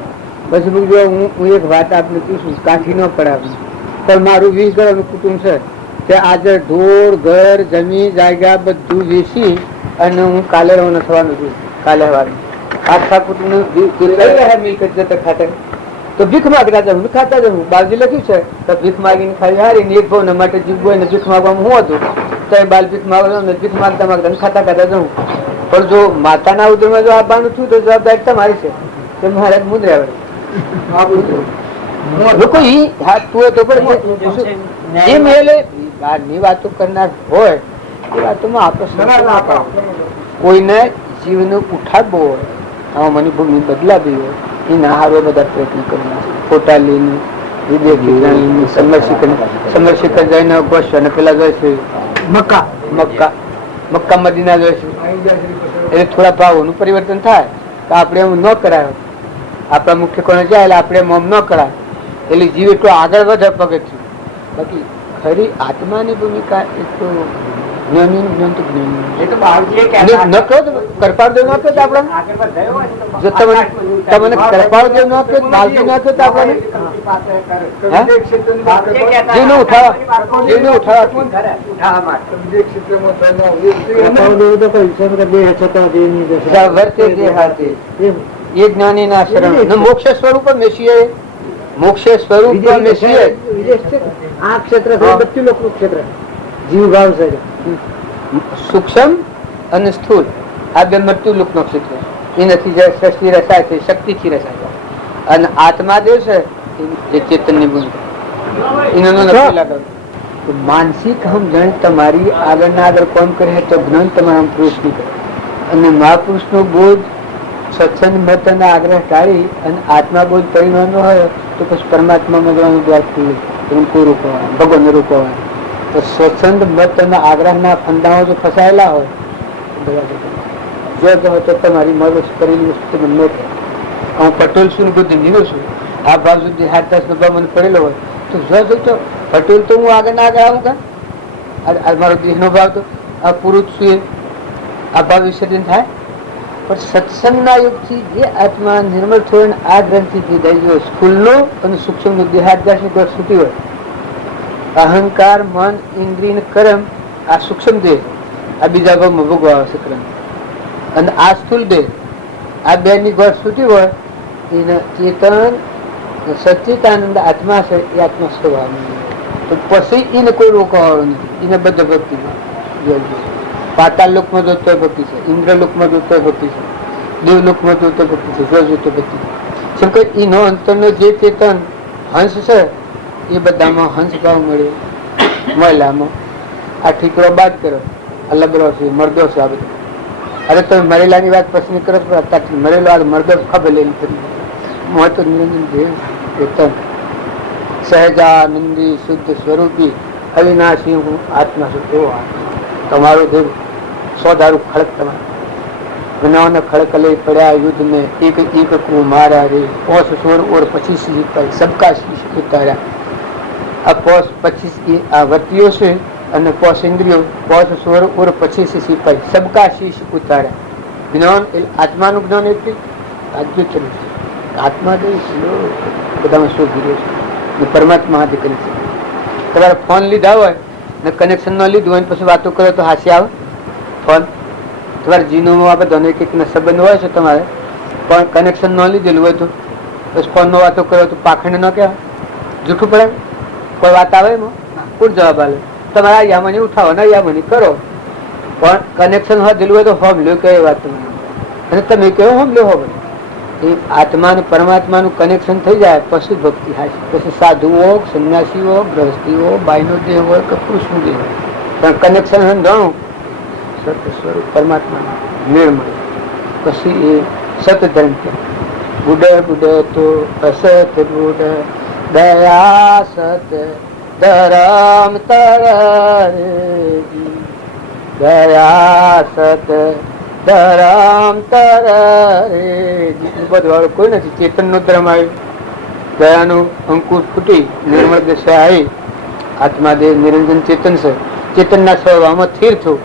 પછી જો હું એક વાત આપને પૂછું કાઠી ન પડે આપણે પણ મારું 20 ઘરનું કુટુંબ છે તે આજે ઢોર ઘર જમીન જાયગા બધું વેચી અને હું કાલે રવાના થવાનું છું. કાલે સવારે આખા કુટુંબ મિલકત જતા ખાતે તો ભીખ માગતા જવું, ખાતા જવું. બાલજી લખ્યું છે તો ભીખ માગીને ખાઈ હારીને એક ભાવ માટે જીવવું ને ભીખ માગવામાં હું હતું તો એ બાલ ભીખ માગવા ને ભીખ માગતા માગતા ખાતા ખાતા જવું. પણ જો માતાના ઉદરમાં જો આપવાનું થયું તો જવાબદારી તમારી છે. તો મહારાજ મુદ્રા લોકો ઈ હાથ તું તો પણ એમ એટલે બહારની વાતો કરનાર હોય એ વાતોમાં આપણે કોઈને જીવનો ઉઠાવવો હોય, આમાં મને ભૂમિ બદલાવી હોય એના હારો બધા પ્રયત્ન કરવાના. ફોટા લઈને વિદેશી સમરશિખર જઈને ગોશ અને પેલા જાય છે મક્કા મદીના જાય છે. એટલે થોડા ભાવોનું પરિવર્તન થાય તો આપણે એમ ન કરાય. આપણા મુખ્ય કોને જાય એટલે આપણે એમ ન કરાય. એટલે જીવ એટલો આગળ વધે પગથિયું. બાકી ખરી આત્માની ભૂમિકા એ તો જ્ઞાની કરપાળદેવ નાખ્યો તો આપણને જો તમને કરપાળદેવ નાખ્યો બાલજી નાખ્યો તો આપણને જેને એ જ્ઞાની ના શરણ મોક્ષ સ્વરૂપ મેસીએ મોક્ષ સ્વરૂપ મેસીએ આ ક્ષેત્ર ક્ષેત્ર જીવ ભાવ છે. સૂક્ષ્મ અને સ્થૂળ આ બે મૃત્યુ લોક નો ક્ષેત્ર. એનાથી સૃષ્ટિ રસાય છે, શક્તિથી રસાય. અને આત્મા જે છે એ ચેતન ની ભૂમિકા એનો નથી લાગે. માનસિક સમજણ તમારી આગળના આગળ કોણ કરે તો જ્ઞાન તમારા પુરુષ ની કરે. અને મહાપુરુષ નો બોધ સત્સંગ મત અને આગ્રહ ટાળી અને આત્મા બોધ પરિણામનો હોય તો પછી પરમાત્મામાં જવાનું દ્વાર ખુલ્લું. કોઈ રોકવા ભગવાનને રોકવા તો સ્વચ્છંદ મત અને આગ્રહના ફંદાઓ જો ફસાયેલા હોય તો તમારી મગજ કરેલી વસ્તુ તમને ન થાય. હું પટેલ છું બુદ્ધિ નીકળું છું આ ભાવ સુધી 7-10 નો ભાવ મને પડેલો હોય તો જો તો પટેલ તો હું આગળ ના આગળ આવું કા મારો દેહનો ભાવ તો આ પુરુષ છું આ ભાવ વિસર્જન થાય. પણ સત્સંગના યુગથી જે આત્મા નિર્મળ થયો આ ગ્રંથિથી દઈ સ્થૂળનો અને સૂક્ષ્મનો દેહાદ્યાસની કોઈ છૂટી હોય અહંકાર મન ઇન્દ્રિય કર્મ આ સૂક્ષ્મ દેહ આ બીજા ભાવમાં ભોગવા આવશે કર્મ અને આ સ્થૂળ દેહ આ બે ની ગોળ છૂટી હોય એને ચેતન સચ્ચિદાનંદ આત્મા છે એ આત્મા સ્વભાવ તો પછી એને કોઈ રોકવાવાળો નથી. એને બધા ભક્તિ પાતાળ લોકમાં જોતો ભક્તિ છે, ઇન્દ્રલોકમાં જોતો ભક્તિ છે, દેવલોકમાં જોતો ભક્તિ છે, જોતો ભક્તિ છે. કેમ કે એનો અંતરનો જે ચેતન હંસ છે એ બધામાં હંસ ભાવ મળ્યો. મહિલામાં આ ઠીકરો બાદ કરો અલબરો છે મરદો છે આ બધું. અરે તમે મરેલાની વાત પસંદ કરો છો અત્યારથી મરેલો આ મરદો ખબર લેલી કરી મહત્વ નિરંજન દેવ ચેતન સહેજાનંદી શુદ્ધ સ્વરૂપી અવિનાશી હું આત્મા છું. તો તમારો દેવ 100 દારૂ ખડક તમારે ગુનાઓને ખડકલે પડ્યા યુદ્ધ में एक एक को मारा रे પોસ 16 और 25 પર સબકા શીશ ઉતાર્યા. આ પોસ 25 આ વર્તીઓ છે અને પોસ ઇન્દ્રિયો પોસ 16 और 25 સિપાઈ સબકા શીશ ઉતાર્યા. જ્ઞાન આત્માનું જ્ઞાન એટલે આજ્ઞ કર્યું છે. આત્મા જે બધામાં શું ગીર્યો છે પરમાત્મા હાથે કરી છે. તમારે ફોન લીધા હોય ને કનેક્શન ન લીધું હોય પછી વાતો કરો તો હાસ્ય આવે. ફોન તમારે જીનોમાં આ બધાનો એક એકના સંબંધ હોય છે તમારે પણ કનેક્શન ન લીધેલું હોય તો બસ ફોનનો વાતો કરો તો પાખંડ ન કહેવાય, જૂઠું પડે. કોઈ વાત આવે એમાં કોણ જવાબ આવે? તમારે આ યામની ઉઠાવો ને યામની કરો પણ કનેક્શન હોય હોય તો હોમ લ્યો કે વાત તમારે અને તમે કહો હોમ લ્યો હોમ. એ આત્માનું પરમાત્માનું કનેક્શન થઈ જાય પછી ભક્તિ થાય. પછી સાધુઓ સંન્યાસીઓ ગૃહસ્થીઓ બાયનો દેહ હોય કે પુરુષનું દેહ હોય પણ કનેક્શન સમજાણું સત્ય સ્વરૂપ પરમાત્મા નિર્મળ પછી એ સત ધર્મ બુડ બુડ તો અસત બુડ દયા સત ધરમ તર દયા સત ધરમ તર વાળું કોઈ નથી. ચેતન નો ધર્મ આવ્યો દયાનું અંકુર ફૂટી નિર્મળ દશા આવી આત્મા દેહ નિરંજન ચેતન છે. ચેતનના સ્વભાવમાં સ્થિર થયું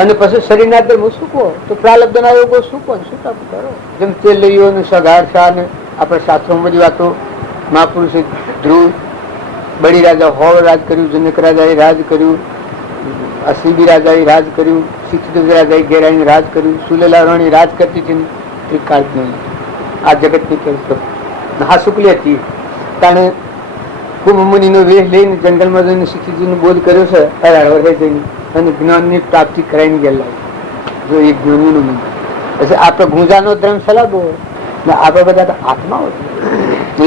અને પછી શરીરના ધર્મો સૂકવો તો પ્રાલબ્ધના યોગો સૂકવો સૂકા કરો. જેમ તેલૈયોનું સગાર શાહ ને આપણે શાસ્ત્રોમાં બધી વાતો મહાપુરુષે ધ્રુવ બળી રાજા હોવ રાજ કર્યું, જનક રાજાએ રાજ કર્યું, અસીબી રાજાએ રાજ કર્યું, શિક્ષિત રાજાએ ઘેરાઈને રાજ કર્યું, સુલેલા રાણી રાજ કરતી હતી ત્રિકાળ આ જગતની હા શુક્લી હતી તાણે કુંભ મુનિનો વેશ લઈને જંગલમાં જઈને શિક્ષિતજીનો બોધ કર્યો છે 18 વર્ષે જઈને અને જ્ઞાનની પ્રાપ્તિ કરાવીને ગયેલા જો એક જ્ઞાનીનું મંત્ર એટલે આપણે ગુંજાનો ધર્મશાળા બહુ આપણે બધા તો આત્માઓ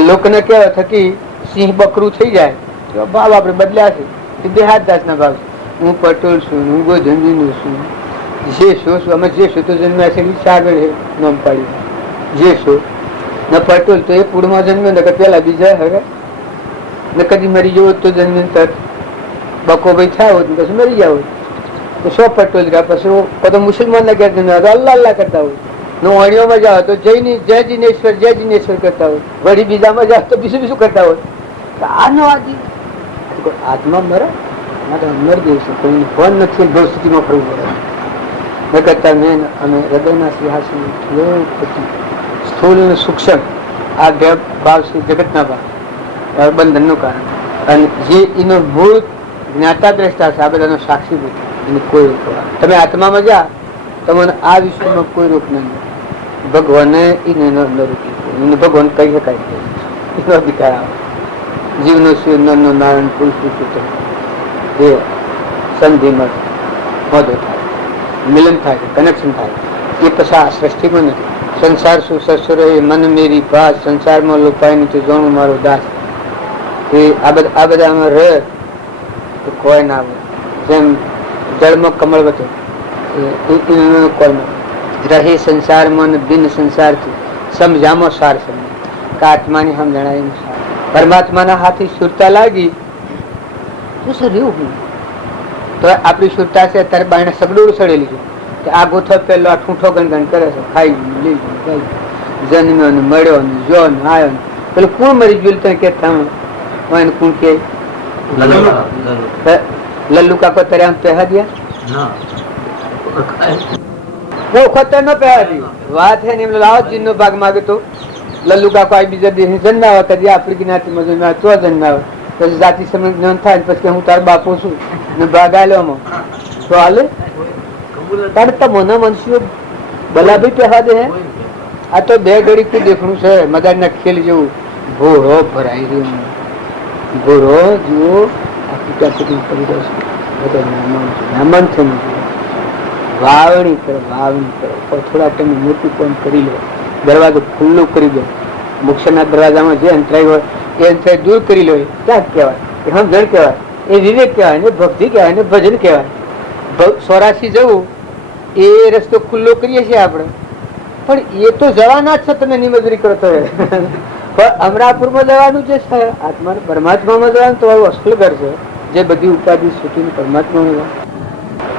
લોકોને કેવા થકી સિંહ બકરું થઈ જાય તો ભાવ આપણે બદલ્યા છે દેહાદાસ ના ભાવ છે હું પટોળ છું હું ગોધંજીનું છું જે છું અમે જે છું તો જન્મ્યા છે ચાર વેળે નામ પાડ્યું જે છું ન પટોળ તો એ પૂળમાં જન્મ્યો ને પેલા બીજા હવે ને કદી મરી જવો તો જન્મે તરત બકો ભાઈ થયા હોત પછી મરી જાવ તો સો પટોળ રહ્યા પછી તો મુસલમાન ના ઘેર જન્મ્યા તો અલ્લાહ અલ્લાહ કરતા હોય નો અણીઓમાં જાઓ તો જય જીનેશ્વર કરતા હોય વળી બીજામાં જાઓ તો બીજું કરતા હોય આનો આત્મા મરે મરી ગયું છે કોઈ ફોન નથી બહુ સ્થિતિમાં ફરવું પડે ન કરતા મેં અમે હૃદયના સિંહાસન સ્થૂળ અને સૂક્ષ્મ આ બે ભાવ છે જગતના ભાવ બંધનનું કારણ અને જે એનો મૂળ જ્ઞાતા દ્રષ્ટા છે આ બધાનો સાક્ષી એને કોઈ રોકવા તમે આત્મામાં જા તમને આ વિશ્વમાં કોઈ રોક નહીં ભગવાને એને ન રોકી એને ભગવાન કહી શકાય એનો અધિકાર આવે જીવનો શિવ નરનો નારાયણ પુરુષ એ સંધિમાં મોદો થાય મિલન થાય કનેક્શન થાય એ પછી આ સૃષ્ટિમાં નથી સંસાર શું સસુર એ મન મેરી ભાસ સંસારમાં લોપાય નથી જોણું મારો દાસ એ આ બધામાં રહે તો કોઈ ના આવે જેમ જળમાં કમળ વધે કોઈ રહે સંસારમાં બિન સંસારથી સમજામાં સાર સમજ કે આત્માની સમજણાય પરમાત્માના હાથે સુરતા લાગી તો સર રહ્યું તો આપણી સુરતા છે અત્યારે બાયણે સગડોળ સડેલી છે કે આ ગોથો પેલો આ ઠૂંઠો ગણગણ કરે છે ખાઈ લીધું જન્મ્યો ને મળ્યો ને જો ને આવ્યો ને પેલું કોણ મરી ગયું તો કે તમે કોણ કે લલ્લુ કાકો તરે આમ પહેવા દયા ખોતર ન પહેવા દઉં વાત હે ને એમ લાવો જીનનો ભાગ માગે તો લલ્લુ કાકો આ બીજા દિવસે જન્માવે કદી આપણી જ્ઞાતિમાં જન્માવે તો જન્માવે પછી જાતિ સમય જ્ઞાન થાય પછી હું તાર બાપુ છું ને ભાગ આલ્યો તો હાલે તારે તમોના મનુષ્યો બલાભી પહેવા દે આ તો બે ઘડી કું દેખણું છે મદારના ખેલ જેવું ભોરો ભરાઈ રહ્યું ભોરો જુઓ આખી કરી રહ્યો છે મહેમાન થઈને વાવણી કરો થોડા તમે મોટું કામ કરી લો દરવાજો ખુલ્લો કરી દો મોક્ષના દરવાજામાં જે અંતરાય હોય એ અંતરાય દૂર કરી લો ક્યાં કહેવાય એ સમજણ કહેવાય એ વિવેક કહેવાય ને ભક્તિ કહેવાય ને ભજન કહેવાય સોરાશી જવું એ રસ્તો ખુલ્લો કરીએ છીએ આપણે પણ એ તો જવાના જ છે તમે નિમજૂરી કરો તો પણ અમરાપુરમાં જવાનું જે છે આત્મા પરમાત્મામાં જવાનું તો અસલ ઘર છે જે બધી ઉપાધિ છૂટીને પરમાત્મામાં જવાનું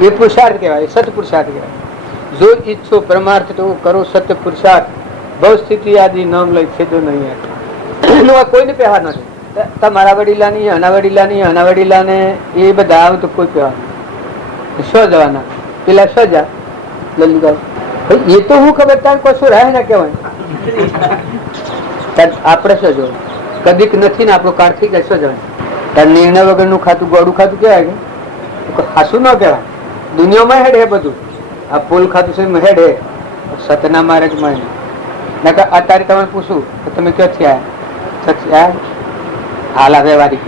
એ પુરુષાર્થ કહેવાય સત પુરુષાર્થ કહેવાય જો ઈચ્છો પરમાર્થ તો કરો સત્ય પુરુષાર્થ બહુ સ્થિતિ આદિ નામ લઈ છેદો નહીં કોઈને પહેવા નથી તમારા વડીલાની આના વડીલાને એ બધા આવે તો કોઈ પહેવા નહીં શો જવાના પેલા શો જા લલ્લુ એ તો હું ખબર તાર કશું રહે ના કહેવાય આપણે શું જોવું કદીક નથી ને આપણો કાર્ડ થઈ જાય શું જવાય તાર નિર્ણય વગરનું ખાતું ગોળું ખાતું કહેવાય કે ખાસું ન કહેવાય દુનિયામાં હેડ હે બધું આ પોલ ખાતું છે હેડ હે સતના મારે જ મળે નકર અત્યારે તમે પૂછું તો તમે ક્યાંથી આવ્યા હાલ વ્યવહારિક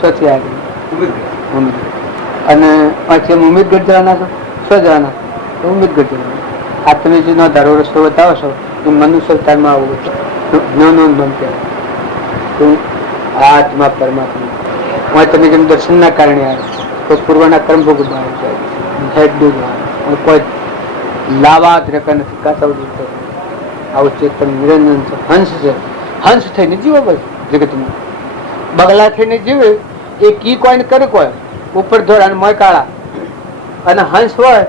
શોથી આવ્યા અને પછી ઉમેદગઢ જવાના છો શું જવાના ઉમેદગઢ જવાના આ તમે જે ધારો રસ્તો બતાવો છો એ મનુષ્ય અવતારમાં આવું જ્ઞાનો મન કહેવાય આત્મા પરમાત્મા તમે જેમ દર્શનના કારણે આવ્યા કોઈ પૂર્વના કર્મ ભોગ કોઈ લાવાત રેખા નથી કાચા આવું ચેતન નિરંજન છે હંસ છે હંસ થઈને જીવો બસ જગતમાં બગલા થઈને જીવે એ કી કોઈને કરે કોઈ ઉપર ધોરા મોય કાળા અને હંસ હોય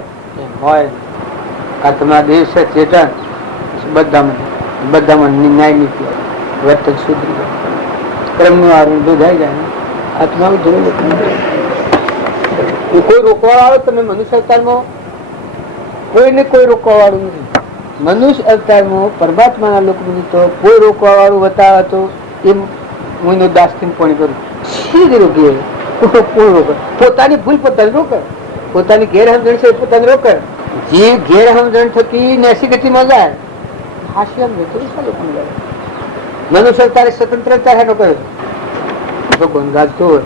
હોય આત્મા દેવ છે ચેતન બધામાં ન્યાય નીતિ વર્તન સુધરી જાય કર્મનું આરોપ દોધાઈ જાય આત્મા કોઈ રોકવા વાળો તમે મનુષ્ય અવતારમાં કોઈને કોઈ રોકવા વાળું નથી મનુષ્ય અવતારમાં પરમાત્માના લોકો તો કોઈ રોકવા વાળું બતાવે તો એ હું એનો દાસથી પણ કરું સીધી રોકીએ કોઈ રોકે પોતાની ભૂલ પોતાની રોકે પોતાની ગેરસમજણ છે પોતાની રોકે જે ગેરસમજણ થકી નેસી ગતિમાં જાય હાસ્ય મનુષ્ય તારે સ્વતંત્રતા હેનો કર્યો ભગવાન ગાજતો હોય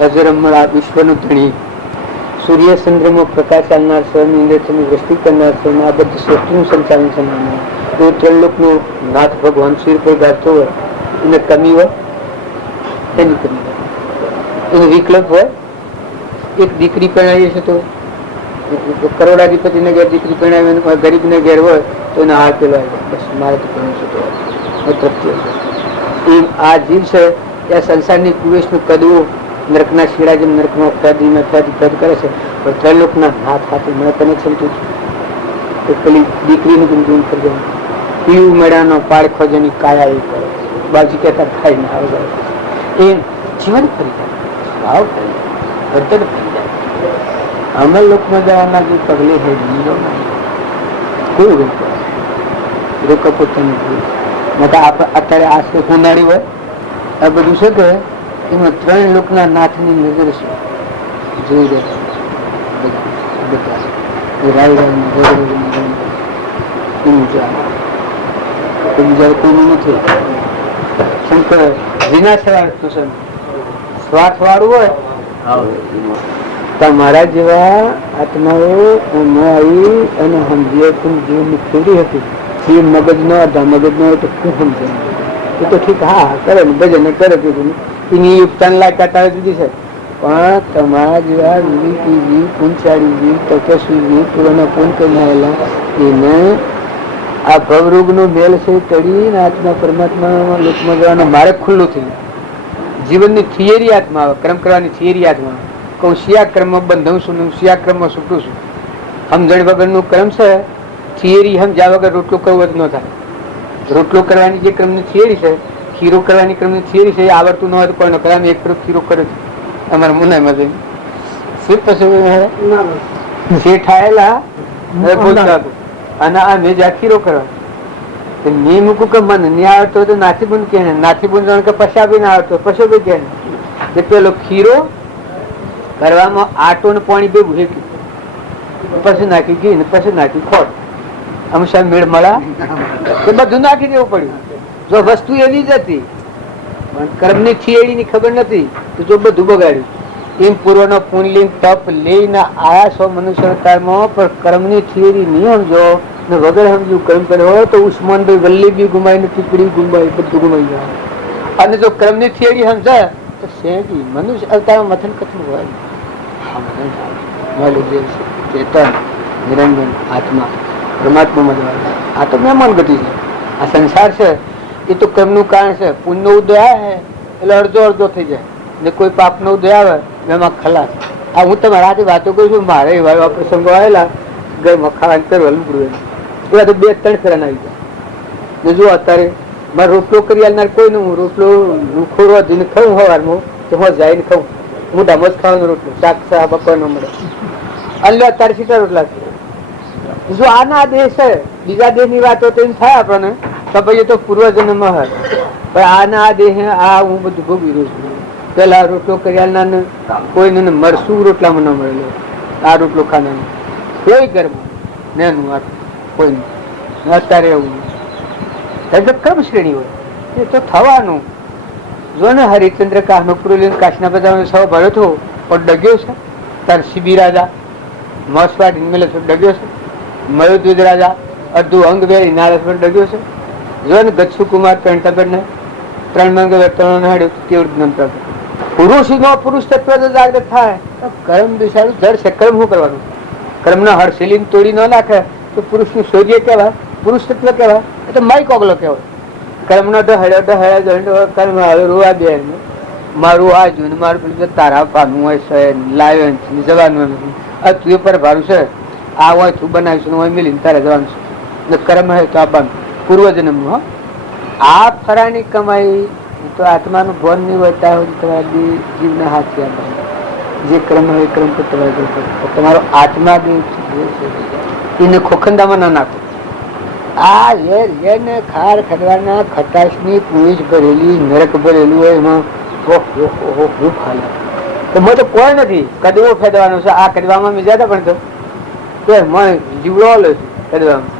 અજરમળા વિશ્વનું ધણી સૂર્ય ચંદ્રમાં પ્રકાશ આલનાર સ્વયં ઇન્દ્રની વૃષ્ટિ કરનાર સ્વયં આ બધું સૃષ્ટિનું સંચાલન સંભાળનાર તો ત્રણલોકનો નાથ ભગવાન શિર પર ગાજતો હોય એને કમી હોય એની કમી હોય એનો વિકલ્પ હોય એક દીકરી પરણાવીએ છે તો કરોડાધિપતિને ઘેર દીકરી પરણાવી ગરીબને ઘેર હોય તો એને હાર પેલો આવી બસ મારે તો પરણું છે તો તૃપ્તિ એ આ જીવ છે એ સંસારની કુવેશનું કદવું નરકના શીડા જેમ નરકમાં ફેદી કરે છે પણ ત્રણલોકના હાથ હાથે મને કનેક્શન થયું છે પેલી દીકરીનું ગુંજન કરી પીવું મેળાનો પાળખો જેની કાયા એ કરે બાજી કહેતા ખાઈને આવે એ જીવન ફરી જાય ભાવ ફરી જાય બધે ફરી જાય અમર લોકમાં જવાના જે પગલે હે જીરો કોઈ રોકા પોતાની અત્યારે આ હોનારી હોય આ બધું છે કે એમાં ત્રણ લોકના નાથની નજર છે જોઈ રહ્યા કોઈનું નથી શંકર વિનાશ સ્વાર્થ વાળું હોય તમારા જેવા આત્માઓ આવી અને સમજીએ જીવન થોડી હતી જીવ મગજનો અડધા મગજનો હોય તો શું સમજે એ તો ઠીક હા કરે ને ભજન કરે એની યુક્તાન લાયકાત આવે જુદી છે પણ તમારા જેવા વિવેકી જીવ પુંચાળી જીવ તપસ્વી જીવ પૂર્ણ પૂર્ણ કરીને આવેલા એને આ ભવરોગ નો મેલ છે તળીને આત્મા પરમાત્મા લોકમાં જવાનો માર્ગ ખુલ્લો થઈ જીવનની થિયરી આત્મા આવે કર્મ કરવાની થિયરી આત્મા કહું શિયા ક્રમમાં બંધવું છું શિયા ક્રમમાં છૂટું છું સમજણ વગરનું ક્રમ છે થિયરી સમજ્યા વગર રોટલો કરવો જ ન થાય રોટલો કરવાની જે ક્રમની થિયરી છે ખીરો કરવાની ક્રમની થિયરી છે એ આવડતું ન હોય તો કોઈ ન કરે અમે એક તરફ ખીરો કરે છે અમારા મુનાઈમાં જઈને શેઠ પછી શેઠ આયેલા અને આ મેં જ્યાં ખીરો કરવા ની મૂકું કે મને નહીં આવડતો તો નાથી બુન કે નાથી બુન કે પશાબી ના આવડતો પશાબી કે પેલો ખીરો કરવામાં આટો ને પાણી ભેગું હેક્યું પછી નાખી ઘી ને પછી નાખી ખોટ હંમેશા મેળ મળા એ બધું નાખી દેવું પડ્યું જો વસ્તુ એવી જ હતી પણ કર્મની થિયરી ની ખબર નથી તો જો બધું બગાડ્યું એમ પૂર્વનો પુણ્યલિંગ તપ લઈને આયા છો મનુષ્ય અવતારમાં પણ કર્મની થિયરી નહીં સમજો ને વગર સમજ્યું કર્મ કર્યો તો ઉસ્માનભાઈ વલ્લભી ગુમાવીને ટીકડી ગુમાવી બધું ગુમાવી જાય અને જો કર્મની થિયરી સમજાય તો શેજી મનુષ્ય અવતારમાં મથન કથન હોય ચેતન નિરંજન આત્મા પરમાત્મા આ તો મહેમાન ગતિ છે આ સંસાર છે એ તો કર્મનું કારણ છે પુણ્યનો ઉદય આવે એટલે અડધો અડધો થઈ જાય ને કોઈ પાપનો ઉદય આવે એમાં ખલાસ આ હું તમારા હાથે વાતો કરું છું મારે એવા પ્રસંગો આવેલા ઘરમાં ખાવાનું કરવાનું પૂરું એવા તો 2-3 ફેરા આવી જાય ને જો અત્યારે મારે રોટલો કરી આવનાર કોઈ નહીં હું રોટલો રૂખોરો વધીને ખાઉં સવારમાં તો હું જઈને ખાઉં હું ડામજ ખાવાનો રોટલો શાક બપોર ન મળે એટલે અત્યારે સીટા રોટલા જો આના દેહ છે બીજા દેહ ની વાતો તો એમ થાય આપણને તો ભાઈ તો પૂર્વજન્મ હોય પણ આના આ દેહ આ હું બધું ભોગવી રહ્યું છું પેલા રોટલો કર્યા કોઈને મરસું રોટલામાં ન મળેલો આ રોટલો ખાનાનો કોઈ ઘરમાં નેનું આ કોઈ અત્યારે એવું ક્રમ શ્રેણી હોય એ તો થવાનું જો ને હરિચંદ્ર કાશનો કાશના બધા સૌ ભર્યો હતો પણ ડગ્યો છે તાર શિબી રાજા મસવાટ મેલે ડગ્યો છે મયુદ્ધ રાજા અડધું અંગ વેરી નારસ પર ડગ્યો છે જો ને ગચ્છુ કુમાર પેન્ટાબેડ ને 3 મંગ વેતન હાડ્યું કેવડ પુરુષ નો પુરુષ તત્વ જાગૃત થાય કર્મ બિચારું જડ છે કર્મ શું કરવાનું કર્મ ના હડસેલી તોડી ન નાખે તો પુરુષ નું શૌર્ય કહેવાય પુરુષ તત્વ કહેવાય એ તો માઇક ઓગલો કહેવાય કર્મ નો કર્મ હવે રોવા બે મારું આ જૂન મારું પેલું તારા પાનું હોય છે લાવ્યો જવાનું તું પર ભારું છે આ હોય તું બનાવીશું હોય મિલીને તારે જવાનું છે કર્મ હોય તો આપવાનું પૂર્વજન્મ આ ફરાની કમાઈ તો આત્માનું ભોન નહીં હોય ત્યાં તમારા જીવના હાથ જે ક્રમ હોય ક્રમ તો તમારો આત્મા એને ખોખંદામાં ના નાખો આ ઝેર ને ખાર ખડવાના ખટાશની પૂંછ ભરેલી નરક ભરેલું હોય એમાં તો મને તો કોઈ નથી કદવો ફેદવાનો છે આ કદવામાં મેં જતા પણ તો મને જીવડો લે છે કદવામાં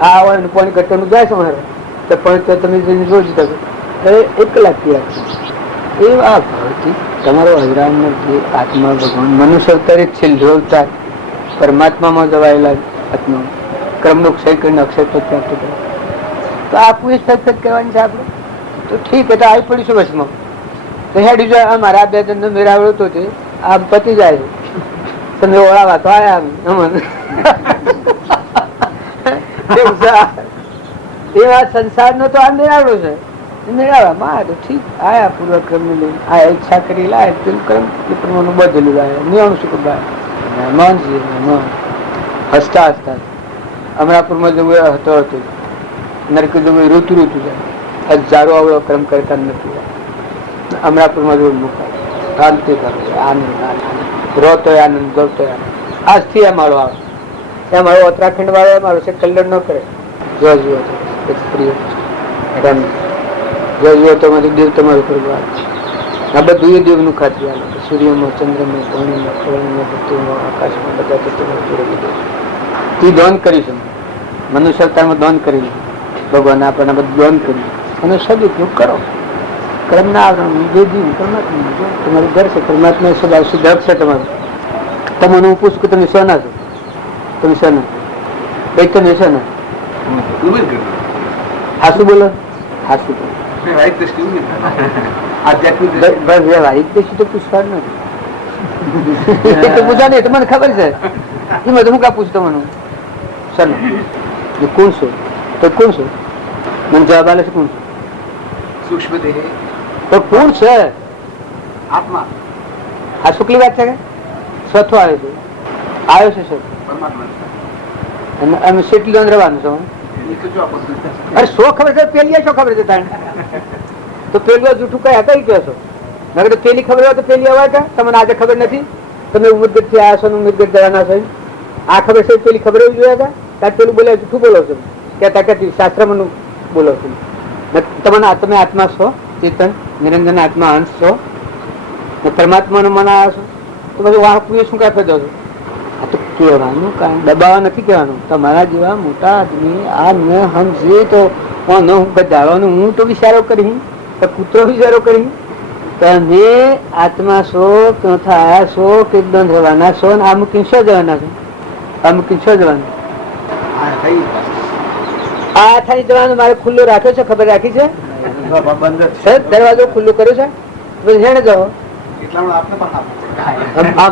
આ હોય પાણી કટ્ટરનું જાય છે મારે તો તો પણ તો તમે રોજ શકો 1 કલાક પીવા એ આ ભાવથી તમારો અજરામનો જે આત્મા ભગવાન મનુષ્ય અવતારે છેલ્લો અવતાર પરમાત્મામાં જવાયેલા આત્મા ક્રમનો ક્ષય કરીને અક્ષય પદ પ્રાપ્ત કરે તો આ પૂરી સખત કહેવાની છે આપણે તો ઠીક એ તો આવી પડીશું બસમાં તો હેડી જાય મારા 2 જણનો મેળાવડો તો છે આમ પતી જાય તમે ઓળાવા તો આયા એવા સંસારનો તો આ મેળાવડો છે મેળાવવામાં તો ઠીક આયા પૂર્વક્રમ ને લઈને આ ઈચ્છા કરી લાય પેલું કર્મ એ પ્રમાણે બધેલું લાયા નિયમ શું બાય હસતા હસતા અમરાપુરમાં જવું હતો નરક જવું ઋતુ જાય હજારો અવળો કર્મ કરતા નથી અમરાપુરમાં જવું મુકાય શાંતિ કરે આનંદ રોતો આનંદ ગવતો આનંદ આજથી એ માળો આવે એ મારો ઉત્તરાખંડ વાળો મારો છે કલ્યાણ ન કરે જો જુઓ પ્રિય જો જુઓ તો મારું દેવ તમારું કરવું આ બધું એ દેવનું ખાતું આવે સૂર્યમાં ચંદ્રમાં પાણીમાં ફળમાં ભક્તિમાં આકાશમાં બધા તત્વોમાં તું દોન કરીશું મનુષ્ય અવતારમાં દોન કરી ભગવાન આપણને બધું દોન કર્યું એનો સદુપયોગ કરો કર્મના આવરણ જે જીવ પરમાત્મા તમારું ઘર છે પરમાત્મા સ્વભાવ શુદ્ધ છે તમારું તમને હું પૂછું કે તમે શોના છો તમે શોના ભાઈ તમે શોના હાસુ બોલો હાસુ બોલો વ્યવહારિક દ્રષ્ટિ તો પૂછવાનું નથી તો પૂછા નહીં તમને ખબર છે એમાં તો હું કા પૂછતો મને સર કોણ છો તો કોણ છો મને જવાબ આલે છે કોણ સૂક્ષ્મ દેહ તો કોણ છે આત્મા આ શુક્લી વાત છે કે સ્વથો આવે છે આવ્યો છે સર પરમાત્મા અમે સેટલી અંદર રહેવાનું છો અરે શો ખબર છે પેલી શું ખબર છે તાણે તો પેલું જૂઠું કઈ કઈ કહો છો નગર તો પેલી ખબર હોય તો પેલી અવાય કે તમને આજે ખબર નથી તમે ઉમરગઢ થી આવ્યા છો ઉમરગઢ જવાના છો આ ખબર છે પેલી ખબર એવી જોઈએ ત્યાં પેલું બોલે જૂઠું બોલો છો કહેતા કહેતી શાસ્ત્રમાં બોલો છો તમે આત્મા છો ચેતન નિરંજન આત્મા અંશ છો પરમાત્મા નું મના છો તો પછી વાહ શું કઈ ફેદો છો આ તો કહેવાનું કારણ દબાવવા નથી કહેવાનું તમારા જેવા મોટા આદમી આ ન સમજે તો ગધાડવાનું હું તો વિચારો કરી કૂતરો વિચારો કરી તમે આત્મા છો ક્યાંથી આયા છો કેટલો રહેવાના છો ને આ મૂકીને શું જવાના છો આ મૂકીને શું જવાનું આ થઈ જવાનું મારે ખુલ્લું રાખ્યો છે ખબર રાખી છે દરવાજો ખુલ્લું કર્યો છે હેણે જાઓ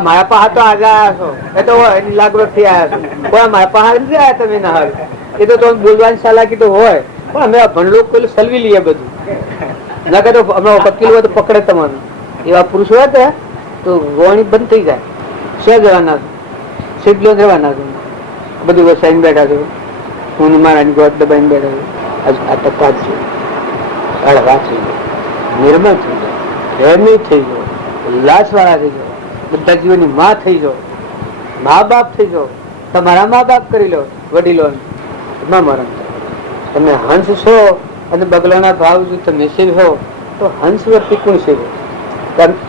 મારા પાસે તો આજે આવ્યા છો એ તો લાગવગ થી આવ્યા છો મારા પાસે નથી આવ્યા તમે ના હાલ એ તો બોલવાની ચાલાકી તો હોય પણ અમે ભણલો પેલું સલવી લઈએ બધું ના કે તો અમે વકીલ હોય તો પકડે તમારું એવા પુરુષ હોય તો રોણી બંધ થઈ જાય શું જવાના છો સીટલો જવાના છો બધું વસાઈને બેઠા છો હું મારાની ગોટ દબાઈને બેઠા છો આ તપાસ છે હળવા થઈ જાય નિર્મળ થઈ જાય રહેમી થઈ જાય ઉલ્લાસ વાળા થઈ જાઓ બધા જીવનની માં થઈ જાઓ મા બાપ થઈ જાઓ તમારા મા બાપ કરી લો વડીલો મરણ તમે હંસ છો અને બગલાના ભાવ જો તમે શિવ હો તો હંસ વર્તી કોણ શિવ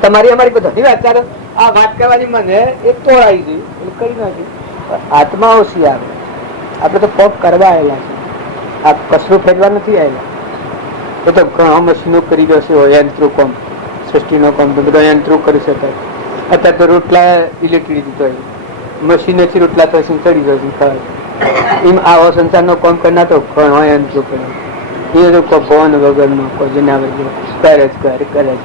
તમારી અમારી બધાની વાત ચાલો આ વાત કરવાની મને એક તો આવી ગઈ એટલે કરી નાખ્યું આત્મા ઓછી આવે આપણે તો પગ કરવા આવેલા છે આ કસરું ફેરવા નથી આવેલા એ તો ઘણા મશીનો કરી દો છે યંત્રો કોમ સૃષ્ટિનો કામ તો બધા યંત્રો કરી શકાય અત્યારે તો રોટલા ઇલેક્ટ્રિક દીધો હોય મશીનેથી રોટલા તો ચડી જશે ખબર એમ આવો સંસારનો કામ કરનાર તો ઘણા યંત્રો કરે એ લોકો ભવન વગરનો કોઈ જેના કરે જ કરે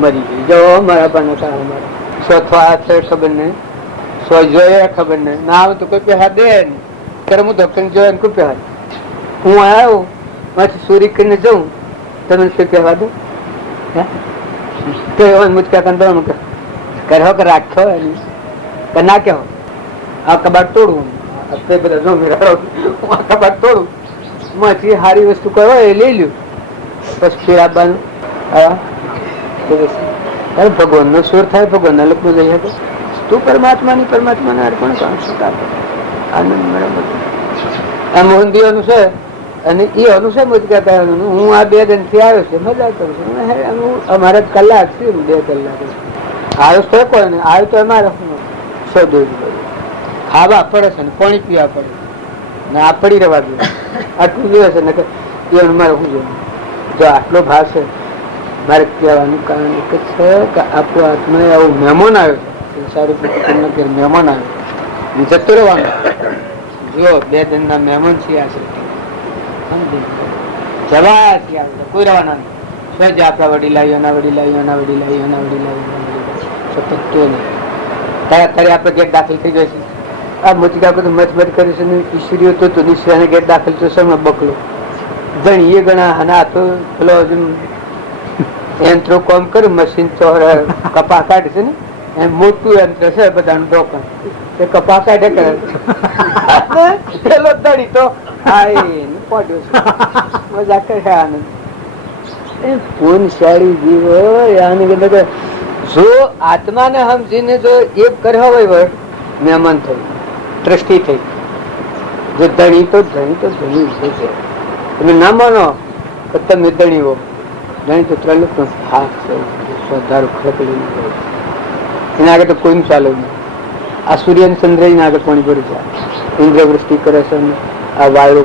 મરી ગઈ જો મારા પણ મારા સોથવા છે ખબર નહીં સો જોઈએ ખબર નહીં ના આવે તો કોઈ પહેલા દે નહીં ત્યારે હું ધોકન જોયો કોઈ પહેલા હું આવ્યો માથી ચોરી કરીને જઉં તમે કોઈ પહેવા દો મુજકા કંદવાનું કર્યો કે રાખ્યો કે ના કહો આ કબાટ તોડવું બધા જો આ કબાટ તોડું માંથી સારી વસ્તુ કરો એ લઈ લ્યું પછી ફેર આપવાનું ભગવાન નો સ્વર થાય ભગવાન ના લોકો જઈ શકે તું પરમાત્માની પરમાત્માના અર્પણ કામ આનંદ મળે આ મોહનદીઓનું છે અને એ અનુસાર મુજકા કહેવાનું હું આ 2 દિન થી આવ્યો છે મજા કરું છું અમારે કલાક છે 2 કલાક આવ્યો તો કોઈ ને આવ્યું તો અમારે શોધવું ખાવા પડે છે ને પાણી પીવા પડે ને આ પડી રહેવા દે આટલું દિવસ ને એ મારે શું છે? જો આટલો ભાવ છે, મારે કહેવાનું કારણ એક જ છે કે આપણો આત્મા આવું મહેમાન આવ્યો છે, સારું મહેમાન આવ્યો જતો રહેવાનો. જો 2 જણના મહેમાન છીએ આ સૃષ્ટિ, સમજી જવા છીએ, કોઈ રહેવાના નહીં. સજ આપણા વડીલાઈઓના સતત તો નહીં. તારે આપણે ગેટ દાખલ થઈ જશે. આ મોચકા બધું મચમચ કર્યું છે ને ઈશ્વરીઓ તો નિશ્ચયને ગેટ દાખલ થશે ને બકલો ઘણી એ ગણા અને તો પેલો યંત્રો કામ કર્યું મશીન તો કપા કાઢે છે ને એમ મોટું યંત્ર છે બધાનું ડોકન એ કપા કાઢે કરે પેલો દડી તો પડ્યો છે મજા કરે આનંદ. પુણ્યશાળી જીવો આની અંદર જો આત્માને સમજીને જો એ કર્યો હોય મહેમાન થયું, દ્રષ્ટિ થઈ, જો ધણી તો ધણી છે. તમે ના માનો કે તમે ધણી હો, ધણી તો 3 લોકો હાથ છે, શ્રદ્ધારું ખડકડી એના આગળ તો કોઈ ચાલે નહીં. આ સૂર્ય ચંદ્ર એના આગળ કોની ભરી જાય? ઇન્દ્રવૃષ્ટિ કરે છે, આ વાયુ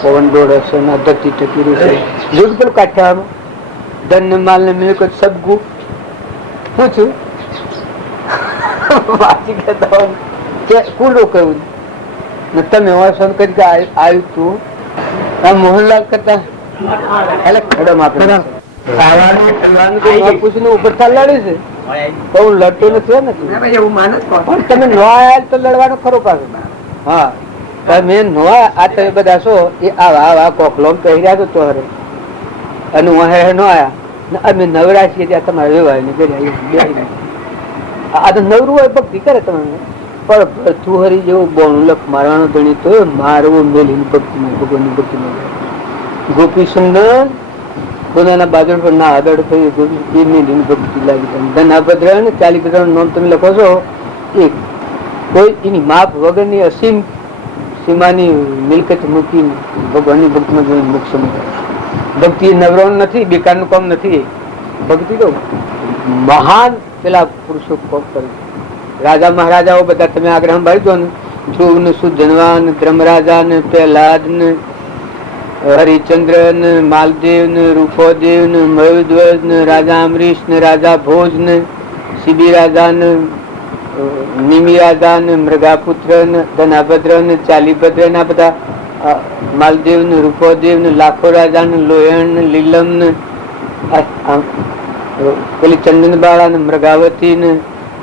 પવન દોડે છે, આ ધરતી ટકી રહી છે. જોયું પેલું કાઠિયામાં ધન ને માલ ને મિલકત સબગુ શું છું વાંચી કહેતા કે કુલો કહ્યું ને તમે વાસણ કરી આવ્યું તું આ મોહનલાલ કરતા ખડમ આપે પૂછીને ઉપર લડે છે હું લડતો નથી પણ તમે ન આવ્યા તો લડવાનો ખરો પાછો. હા તમે ન આ તમે બધા છો એ આવા કોકલોમ પહેર્યા તો તોરે અને હું ન આયા અમે નવરા છીએ ત્યાં તમારે વ્યવહાર ની કરી આ તો નવરું હોય ભક્તિ કરે તમે પણ તું હરી જેવું બોનું લખ મારવાનો ધણી તો મારવું મેલી ભક્તિ ભગવાનની ભક્તિ ગોપી સુંદર કોનાના બાજુ પર ના આદળ થઈ ગોપી ભક્તિ લાગી. ધનાભદ્ર ને 40 નામ તમે લખો છો એક કોઈ એની માપ વગરની અસીમ સીમાની મિલકત મૂકી ભગવાનની ભક્તિમાં જોઈને મોક્ષ મળે. ભક્તિ નવરણ નથી, બેકારનું કામ નથી. ભક્તિ તો મહાન પેલા પુરુષો કોમ કર્યું. રાજા મહારાજાઓ બધા તમે આગળ સંભાળી દો ને, ધ્રુવ ને સુધનવાન, ધર્મરાજા ને પ્રહલાદ ને હરિચંદ્ર ને માલદેવ ને રૂપોદેવ ને મયુધ્વજ ને રાજા અમરીશ ને રાજા ભોજ ને શિબી રાજા ને નિમિ રાજા ને મૃગાપુત્ર ને ધનાભદ્ર ને ચાલીભદ્ર ના બધા માલદેવ ને રૂપોદેવ ને લાખો રાજા ને લોયણ ને લીલમ ને પેલી ચંદનબાળા ને મૃગાવતી ને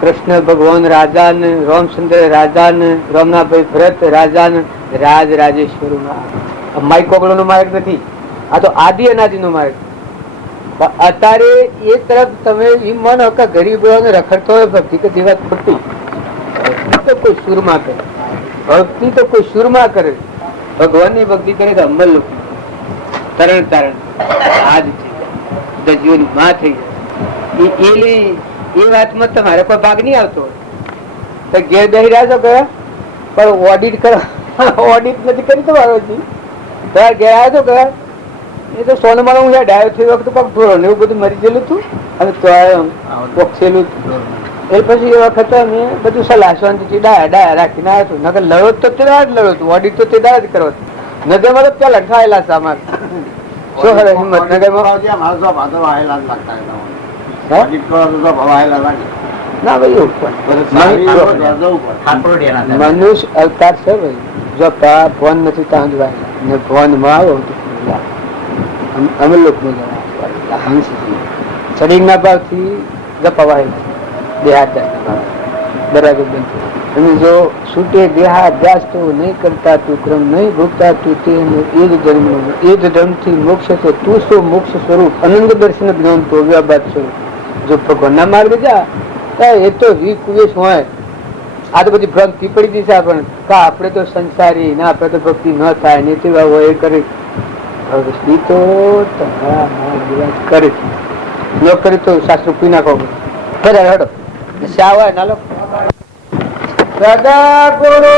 કૃષ્ણ ભગવાન રાજા ને રામચંદ્ર રાજા ને રામનાભાઈ ભરત રાજા ને રાજ રાજેશ્વર માઈ કોકડો નો માર્ગ નથી, આ તો આદિ અનાદિ નો માર્ગ. અત્યારે એ તરફ તમે એમ માનો કે ગરીબો રખડતો હોય ભક્તિ કે જીવાત ખોટી તો કોઈ સુરમાં કરે ભક્તિ તો કોઈ સુરમાં કરે ભગવાન ની ભક્તિ કરે તો અમલ તરણ તારણ આજ છે જીવન માં થઈ જાય. એ વાતમાં તમારે કોઈ ભાગ નહીં આવતો. ઘેર બેસી રહ્યા છો ગયા પણ ઓડિટ કરો, ઓડિટ નથી કરી તમારો ઘેર આવ્યા છો ગયા એ તો સોનમાળા હું ડાયો થયો વખત પગ ધોરો ને એવું બધું મરી ગયેલું હતું અને તો પોક્ષેલું એ પછી એ વખત અમે બધું સલાહ શાંતિથી ડાયા રાખીને આવ્યો છું. નગર લડો તો તે જ લડો છું, ઓડિટ તો તે દાડા જ કરો. નગરમાં તો ત્યાં લખાયેલા છે અમારે શું ખરે હિંમતનગરમાં ના ભાઈ મનુષ્ય અવતાર છે ભાઈ. જો ફોન નથી ત્યાં જ ને ફોન માં આવો અમે લોકો શરીર ના ભાવ થી ગપાવાયેલા દેહાત બરાબર બનતું. અને જો છૂટે દેહાભ્યાસ તો નહીં કરતા તું ક્રમ નહીં ભોગતા તું તે એ જ ધર્મ, એ જ ધર્મ થી મોક્ષ છે. તું શું મોક્ષ સ્વરૂપ અનંત દર્શન જ્ઞાન તો વ્યાબાદ સ્વરૂપ. જો ભગવાન ના માર્ગ જા એ તો વિકુવેશ હોય. આ તો બધી ભક્તિ પડી ગઈ છે આપણને કા આપણે તો સંસારી ના આપણે તો ભક્તિ ન થાય ને તેવા હોય એ કરે ભક્તિ તો તમારા કરે ન કરે તો શાસ્ત્ર પી નાખો કરે હડો શા હોય ના લો સદા ગુરુ.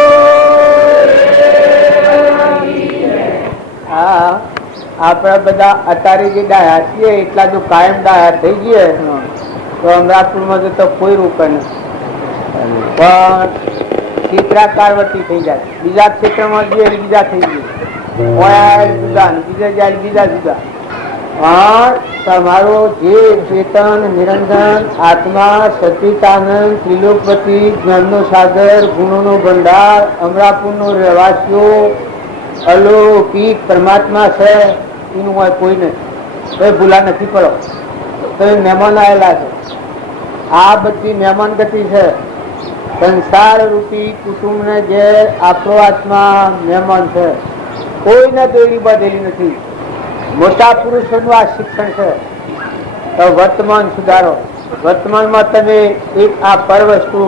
હા આપડા બધા અત્યારે જે ડાયા છીએ એટલા જો કાયમ ડાયા થઈ ગયા તો અમરાપુરમાં તો કોઈ રૂપ નથી. પણ ચિત્રાકારવતી થઈ જાય બીજા ક્ષેત્રમાં જઈએ બીજા થઈ ગયું જુદા ને બીજા જાય બીજા જુદા. પણ તમારો જે ચેતન નિરંજન આત્મા સચિતાનંદ ત્રિલોકપતિ જ્ઞાનનો સાગર ગુણોનો ભંડાર અમરાપુરનો રહેવાસીઓ અલૌકિક પરમાત્મા છે એનું હોય કોઈ નહીં. કોઈ ભૂલા નથી પડો. તમે મહેમાન આવેલા છે. આ બધી મહેમાન ગતિ છે. સંસાર રૂપી કુટુંબને જે આપણો આત્મા મહેમાન છે. કોઈને દોરી બાંધેલી નથી. મોટા પુરુષોનું આ શિક્ષણ છે. તો વર્તમાન સુધારો. વર્તમાનમાં તમે એક આ પર વસ્તુ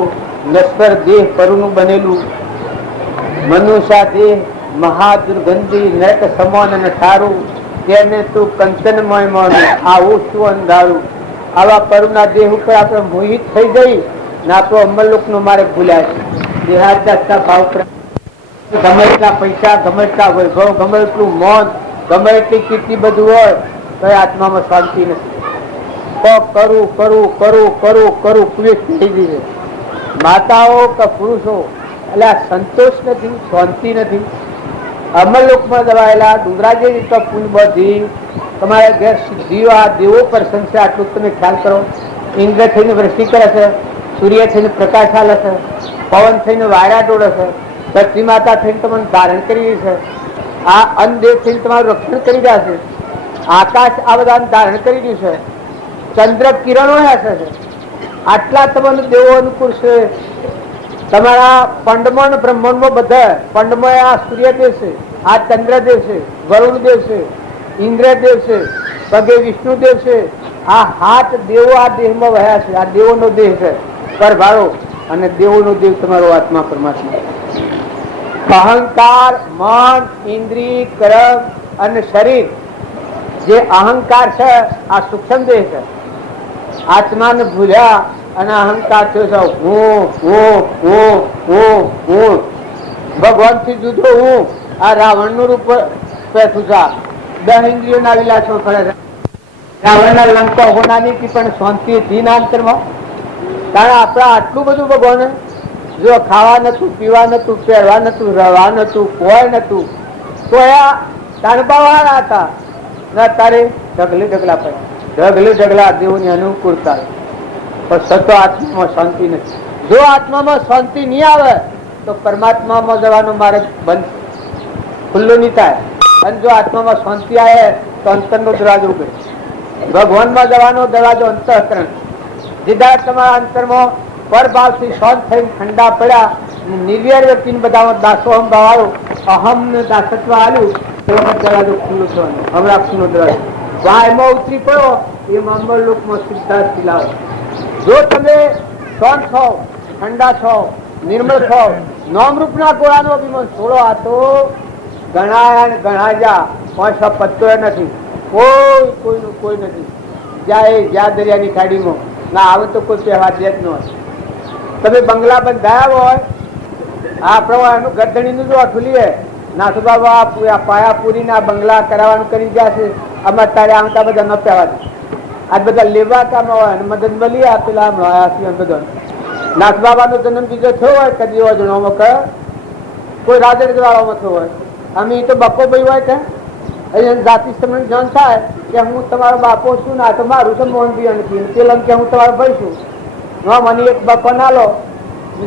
નશ્વર દેહ પરુનું બનેલું મનુષ્ય દેહ મહાદુર્ગંધી નરક સમાન અને સારું તેને તું કંચનમય માન આવું શું અંધારું. આવા પરુના દેહ ઉપર આપણે મોહિત થઈ જઈ ને આપણો અમરલોકનો માર્ગ ભૂલ્યા છે. દેહાદ્યતા ભાવ ગમે એટલા પૈસા ગમે એટલા વૈભવ ગમે એટલું મૌન ગમે એટલી કીર્તિ બધું હોય તો આત્મામાં શાંતિ નથી. કરું કરું કરું કરું કરું પુરુષ થઈ ગઈ છે. માતાઓ કે પુરુષો એટલે આ સંતોષ નથી, શાંતિ નથી. અમરલોકમાં દબાયેલા ડુંગરા જેવી તો પુલ બધી તમારા ઘેર સિદ્ધિઓ આ દેવો પ્રસંગ છે. આટલું તમે ખ્યાલ કરો. ઇન્દ્ર થઈને વૃષ્ટિ કરે છે, સૂર્ય થઈને પ્રકાશ હાલે છે, પવન થઈને વાયરા ડોળે છે, ધરતી માતા થઈને તમને ધારણ કરી છે, આ અન્નદેવ થઈને તમારું રક્ષણ કરી રહ્યા છે, આકાશ આ બધા ધારણ કરી રહ્યું છે, ચંદ્ર કિરણો હશે છે. આટલા તમને દેવો અનુકૂળ છે. તમારા પંડમાં બ્રહ્માંડમાં બધા પંડમાં આ સૂર્યદેવ છે, આ ચંદ્રદેવ છે, વરુણદેવ છે, ઇન્દ્રદેવ છે, પગે વિષ્ણુદેવ છે. આ હાથ દેવો આ દેહમાં વહ્યા છે. આ દેવોનો દેહ છે પરભારો અને દેવોનો દેવ તમારો આત્મા પરમાત્મા. અહંકાર મન ઇન્દ્રિય કર્મ અને શરીર જે અહંકાર છે આ સૂક્ષ્મ દેહ છે. આત્માને ભૂલ્યા અને અહંકાર થયો છે. હું ભગવાન થી જુદો હું. આ રાવણ નું રૂપ બેઠું છે. 10 ઇન્દ્રિયોના વિલાસો ફરે છે. રાવણના લંકા હોનાની પણ શાંતિ હતી ના અંતરમાં. કારણ આપણા આટલું બધું ભગવાન જો ખાવા નતું, પીવા નતું, પહેરવા નતું, રહેવા નતું, કોઈ નતું, તો આ તાણબાવાળા હતા. તારે ઢગલે ઢગલા પડ્યા, ઢગલે ઢગલા દેવોની અનુકૂળતા. પણ સતો આત્મામાં શાંતિ નથી. જો આત્મામાં શાંતિ નહીં આવે તો પરમાત્મામાં જવાનો માર્ગ બંધ ખુલ્લો નહીં થાય. અને જો આત્મામાં શાંતિ આવે તો અંતરનો દરવાજો ઉગડે. ભગવાનમાં જવાનો દરવાજો અંતઃકરણ. સીધા તમારા અંતરમાં પરભાવથી શાંત થઈને ઠંડા પડ્યા. નિર્વ્યર વ્યક્તિને બધા દાસોહમ ભાવ આવ્યો, અહમ ને દાસત્વ આવ્યું તો દરવાજો ખુલ્લો થવાનો. હમણાં ખુલ્લો દરવાજો વાયમાં ઉતરી પડો એ મામલ લોકમાં સીધા સિલાવો. જો તમે શાંત છો, ઠંડા છો, નિર્મળ છો, નામરૂપના ગોળાનો અભિમાન છોડો. આ તો ગણાયા જા પાંચ પત્તો નથી. કોઈનું કોઈ નથી. જ્યાં દરિયાની ખાડીમાં ના આવે તો કોઈ પહેવા દે જ ન હોય. તમે બંગલા બંધાયા હોય આપણે ગરદણીનું જો ખુલીએ નાસુ બાબા પાયા પૂરીના બંગલા કરાવવાનું કરી ગયા છે. અમે તારે આવતા બધા ન પહેવા દે. આ બધા લેવા કામ હોય મદદ મળી આપેલા બધા. નાસ બાબાનો જન્મ બીજો થયો હોય કદી અજણોમાં કહે કોઈ રાજડ વાળામાં થયો હોય. અમે તો બપો ભાઈ હોય કે અહીંયા જાતિ તમને જાણ થાય કે હું તમારો બાપો છું ના તો મારું તો મોહન બી નથી પેલા કે હું તમારો ભાઈ છું. મને એક બપો ના લો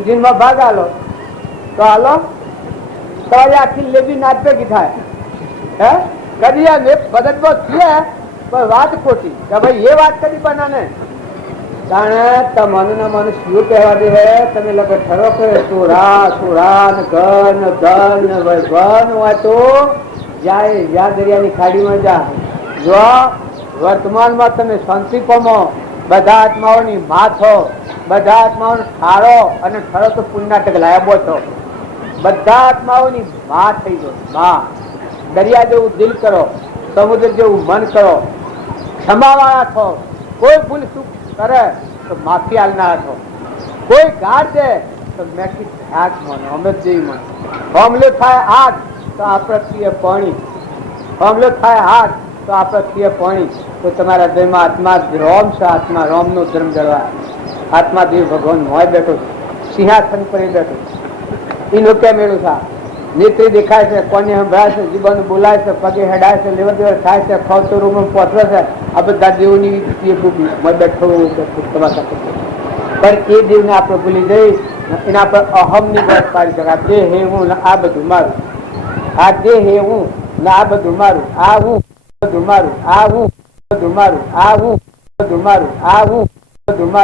જીનમાં ભાગ આલો તો હાલો તમારી આખી લેબી નાચ ભેગી થાય. હે કદી આ બદલમાં છે પણ વાત ખોટી કે ભાઈ એ વાત કદી બનાને. કારણ તમને મને શું કહેવા દે હે તમે લોકો ઠરો કે સોરા સોરા ને ઘન ધન વૈભવ હોય તો જાય જ્યાં દરિયાની ખાડીમાં જા. જો વર્તમાનમાં તમે શાંતિ પામો, બધા આત્માઓની માં છો, બધા આત્માઓને ઠારો અને ઠરો તો પુણ્યના ટગલાયા છો. બધા આત્માઓની માં થઈ ગયો. માં દરિયા જેવું દિલ કરો, સમુદ્ર જેવું મન કરો, ક્ષમાવાળા છો. કોઈ ભૂલ ચૂક કરે તો માફી આલનારા છો. કોઈ ગાઢ દે તો મેકી હાથ માનો અમૃત જેવી માનો. હોમલો થાય હાથ તો આપણે પ્રિય પાણી, હોમલો થાય હાથ તો આપણે પ્રિય પાણી. તો તમારા હૃદયમાં આત્મા રોમ છે. આત્મા રોમનો ધર્મ જળવા. આત્મા દેવ ભગવાન હોય બેઠો છે, સિંહાસન પર બેઠો છે. એનું કેમ મેળું છે નેત્રે દેખાય છે, કોને સંભળાય છે, જીવન બોલાય છે, પગે હેડાય છે, લેવર દેવર થાય છે, ખવતો રૂમ પહોંચવે છે. આ બધા દેવોની બેઠો તમાશા કરતો. પણ એ દેવને આપણે ભૂલી જઈ એના પર અહમની વાત પાડી શકાય. દેહ હે હું ને આ બધું મારું, આ દેહ હે હું ને આ બધું મારું, આ હું બધું મારું, આ હું બધું મારું, આ હું બધું મારું, આ હું બધું મારું.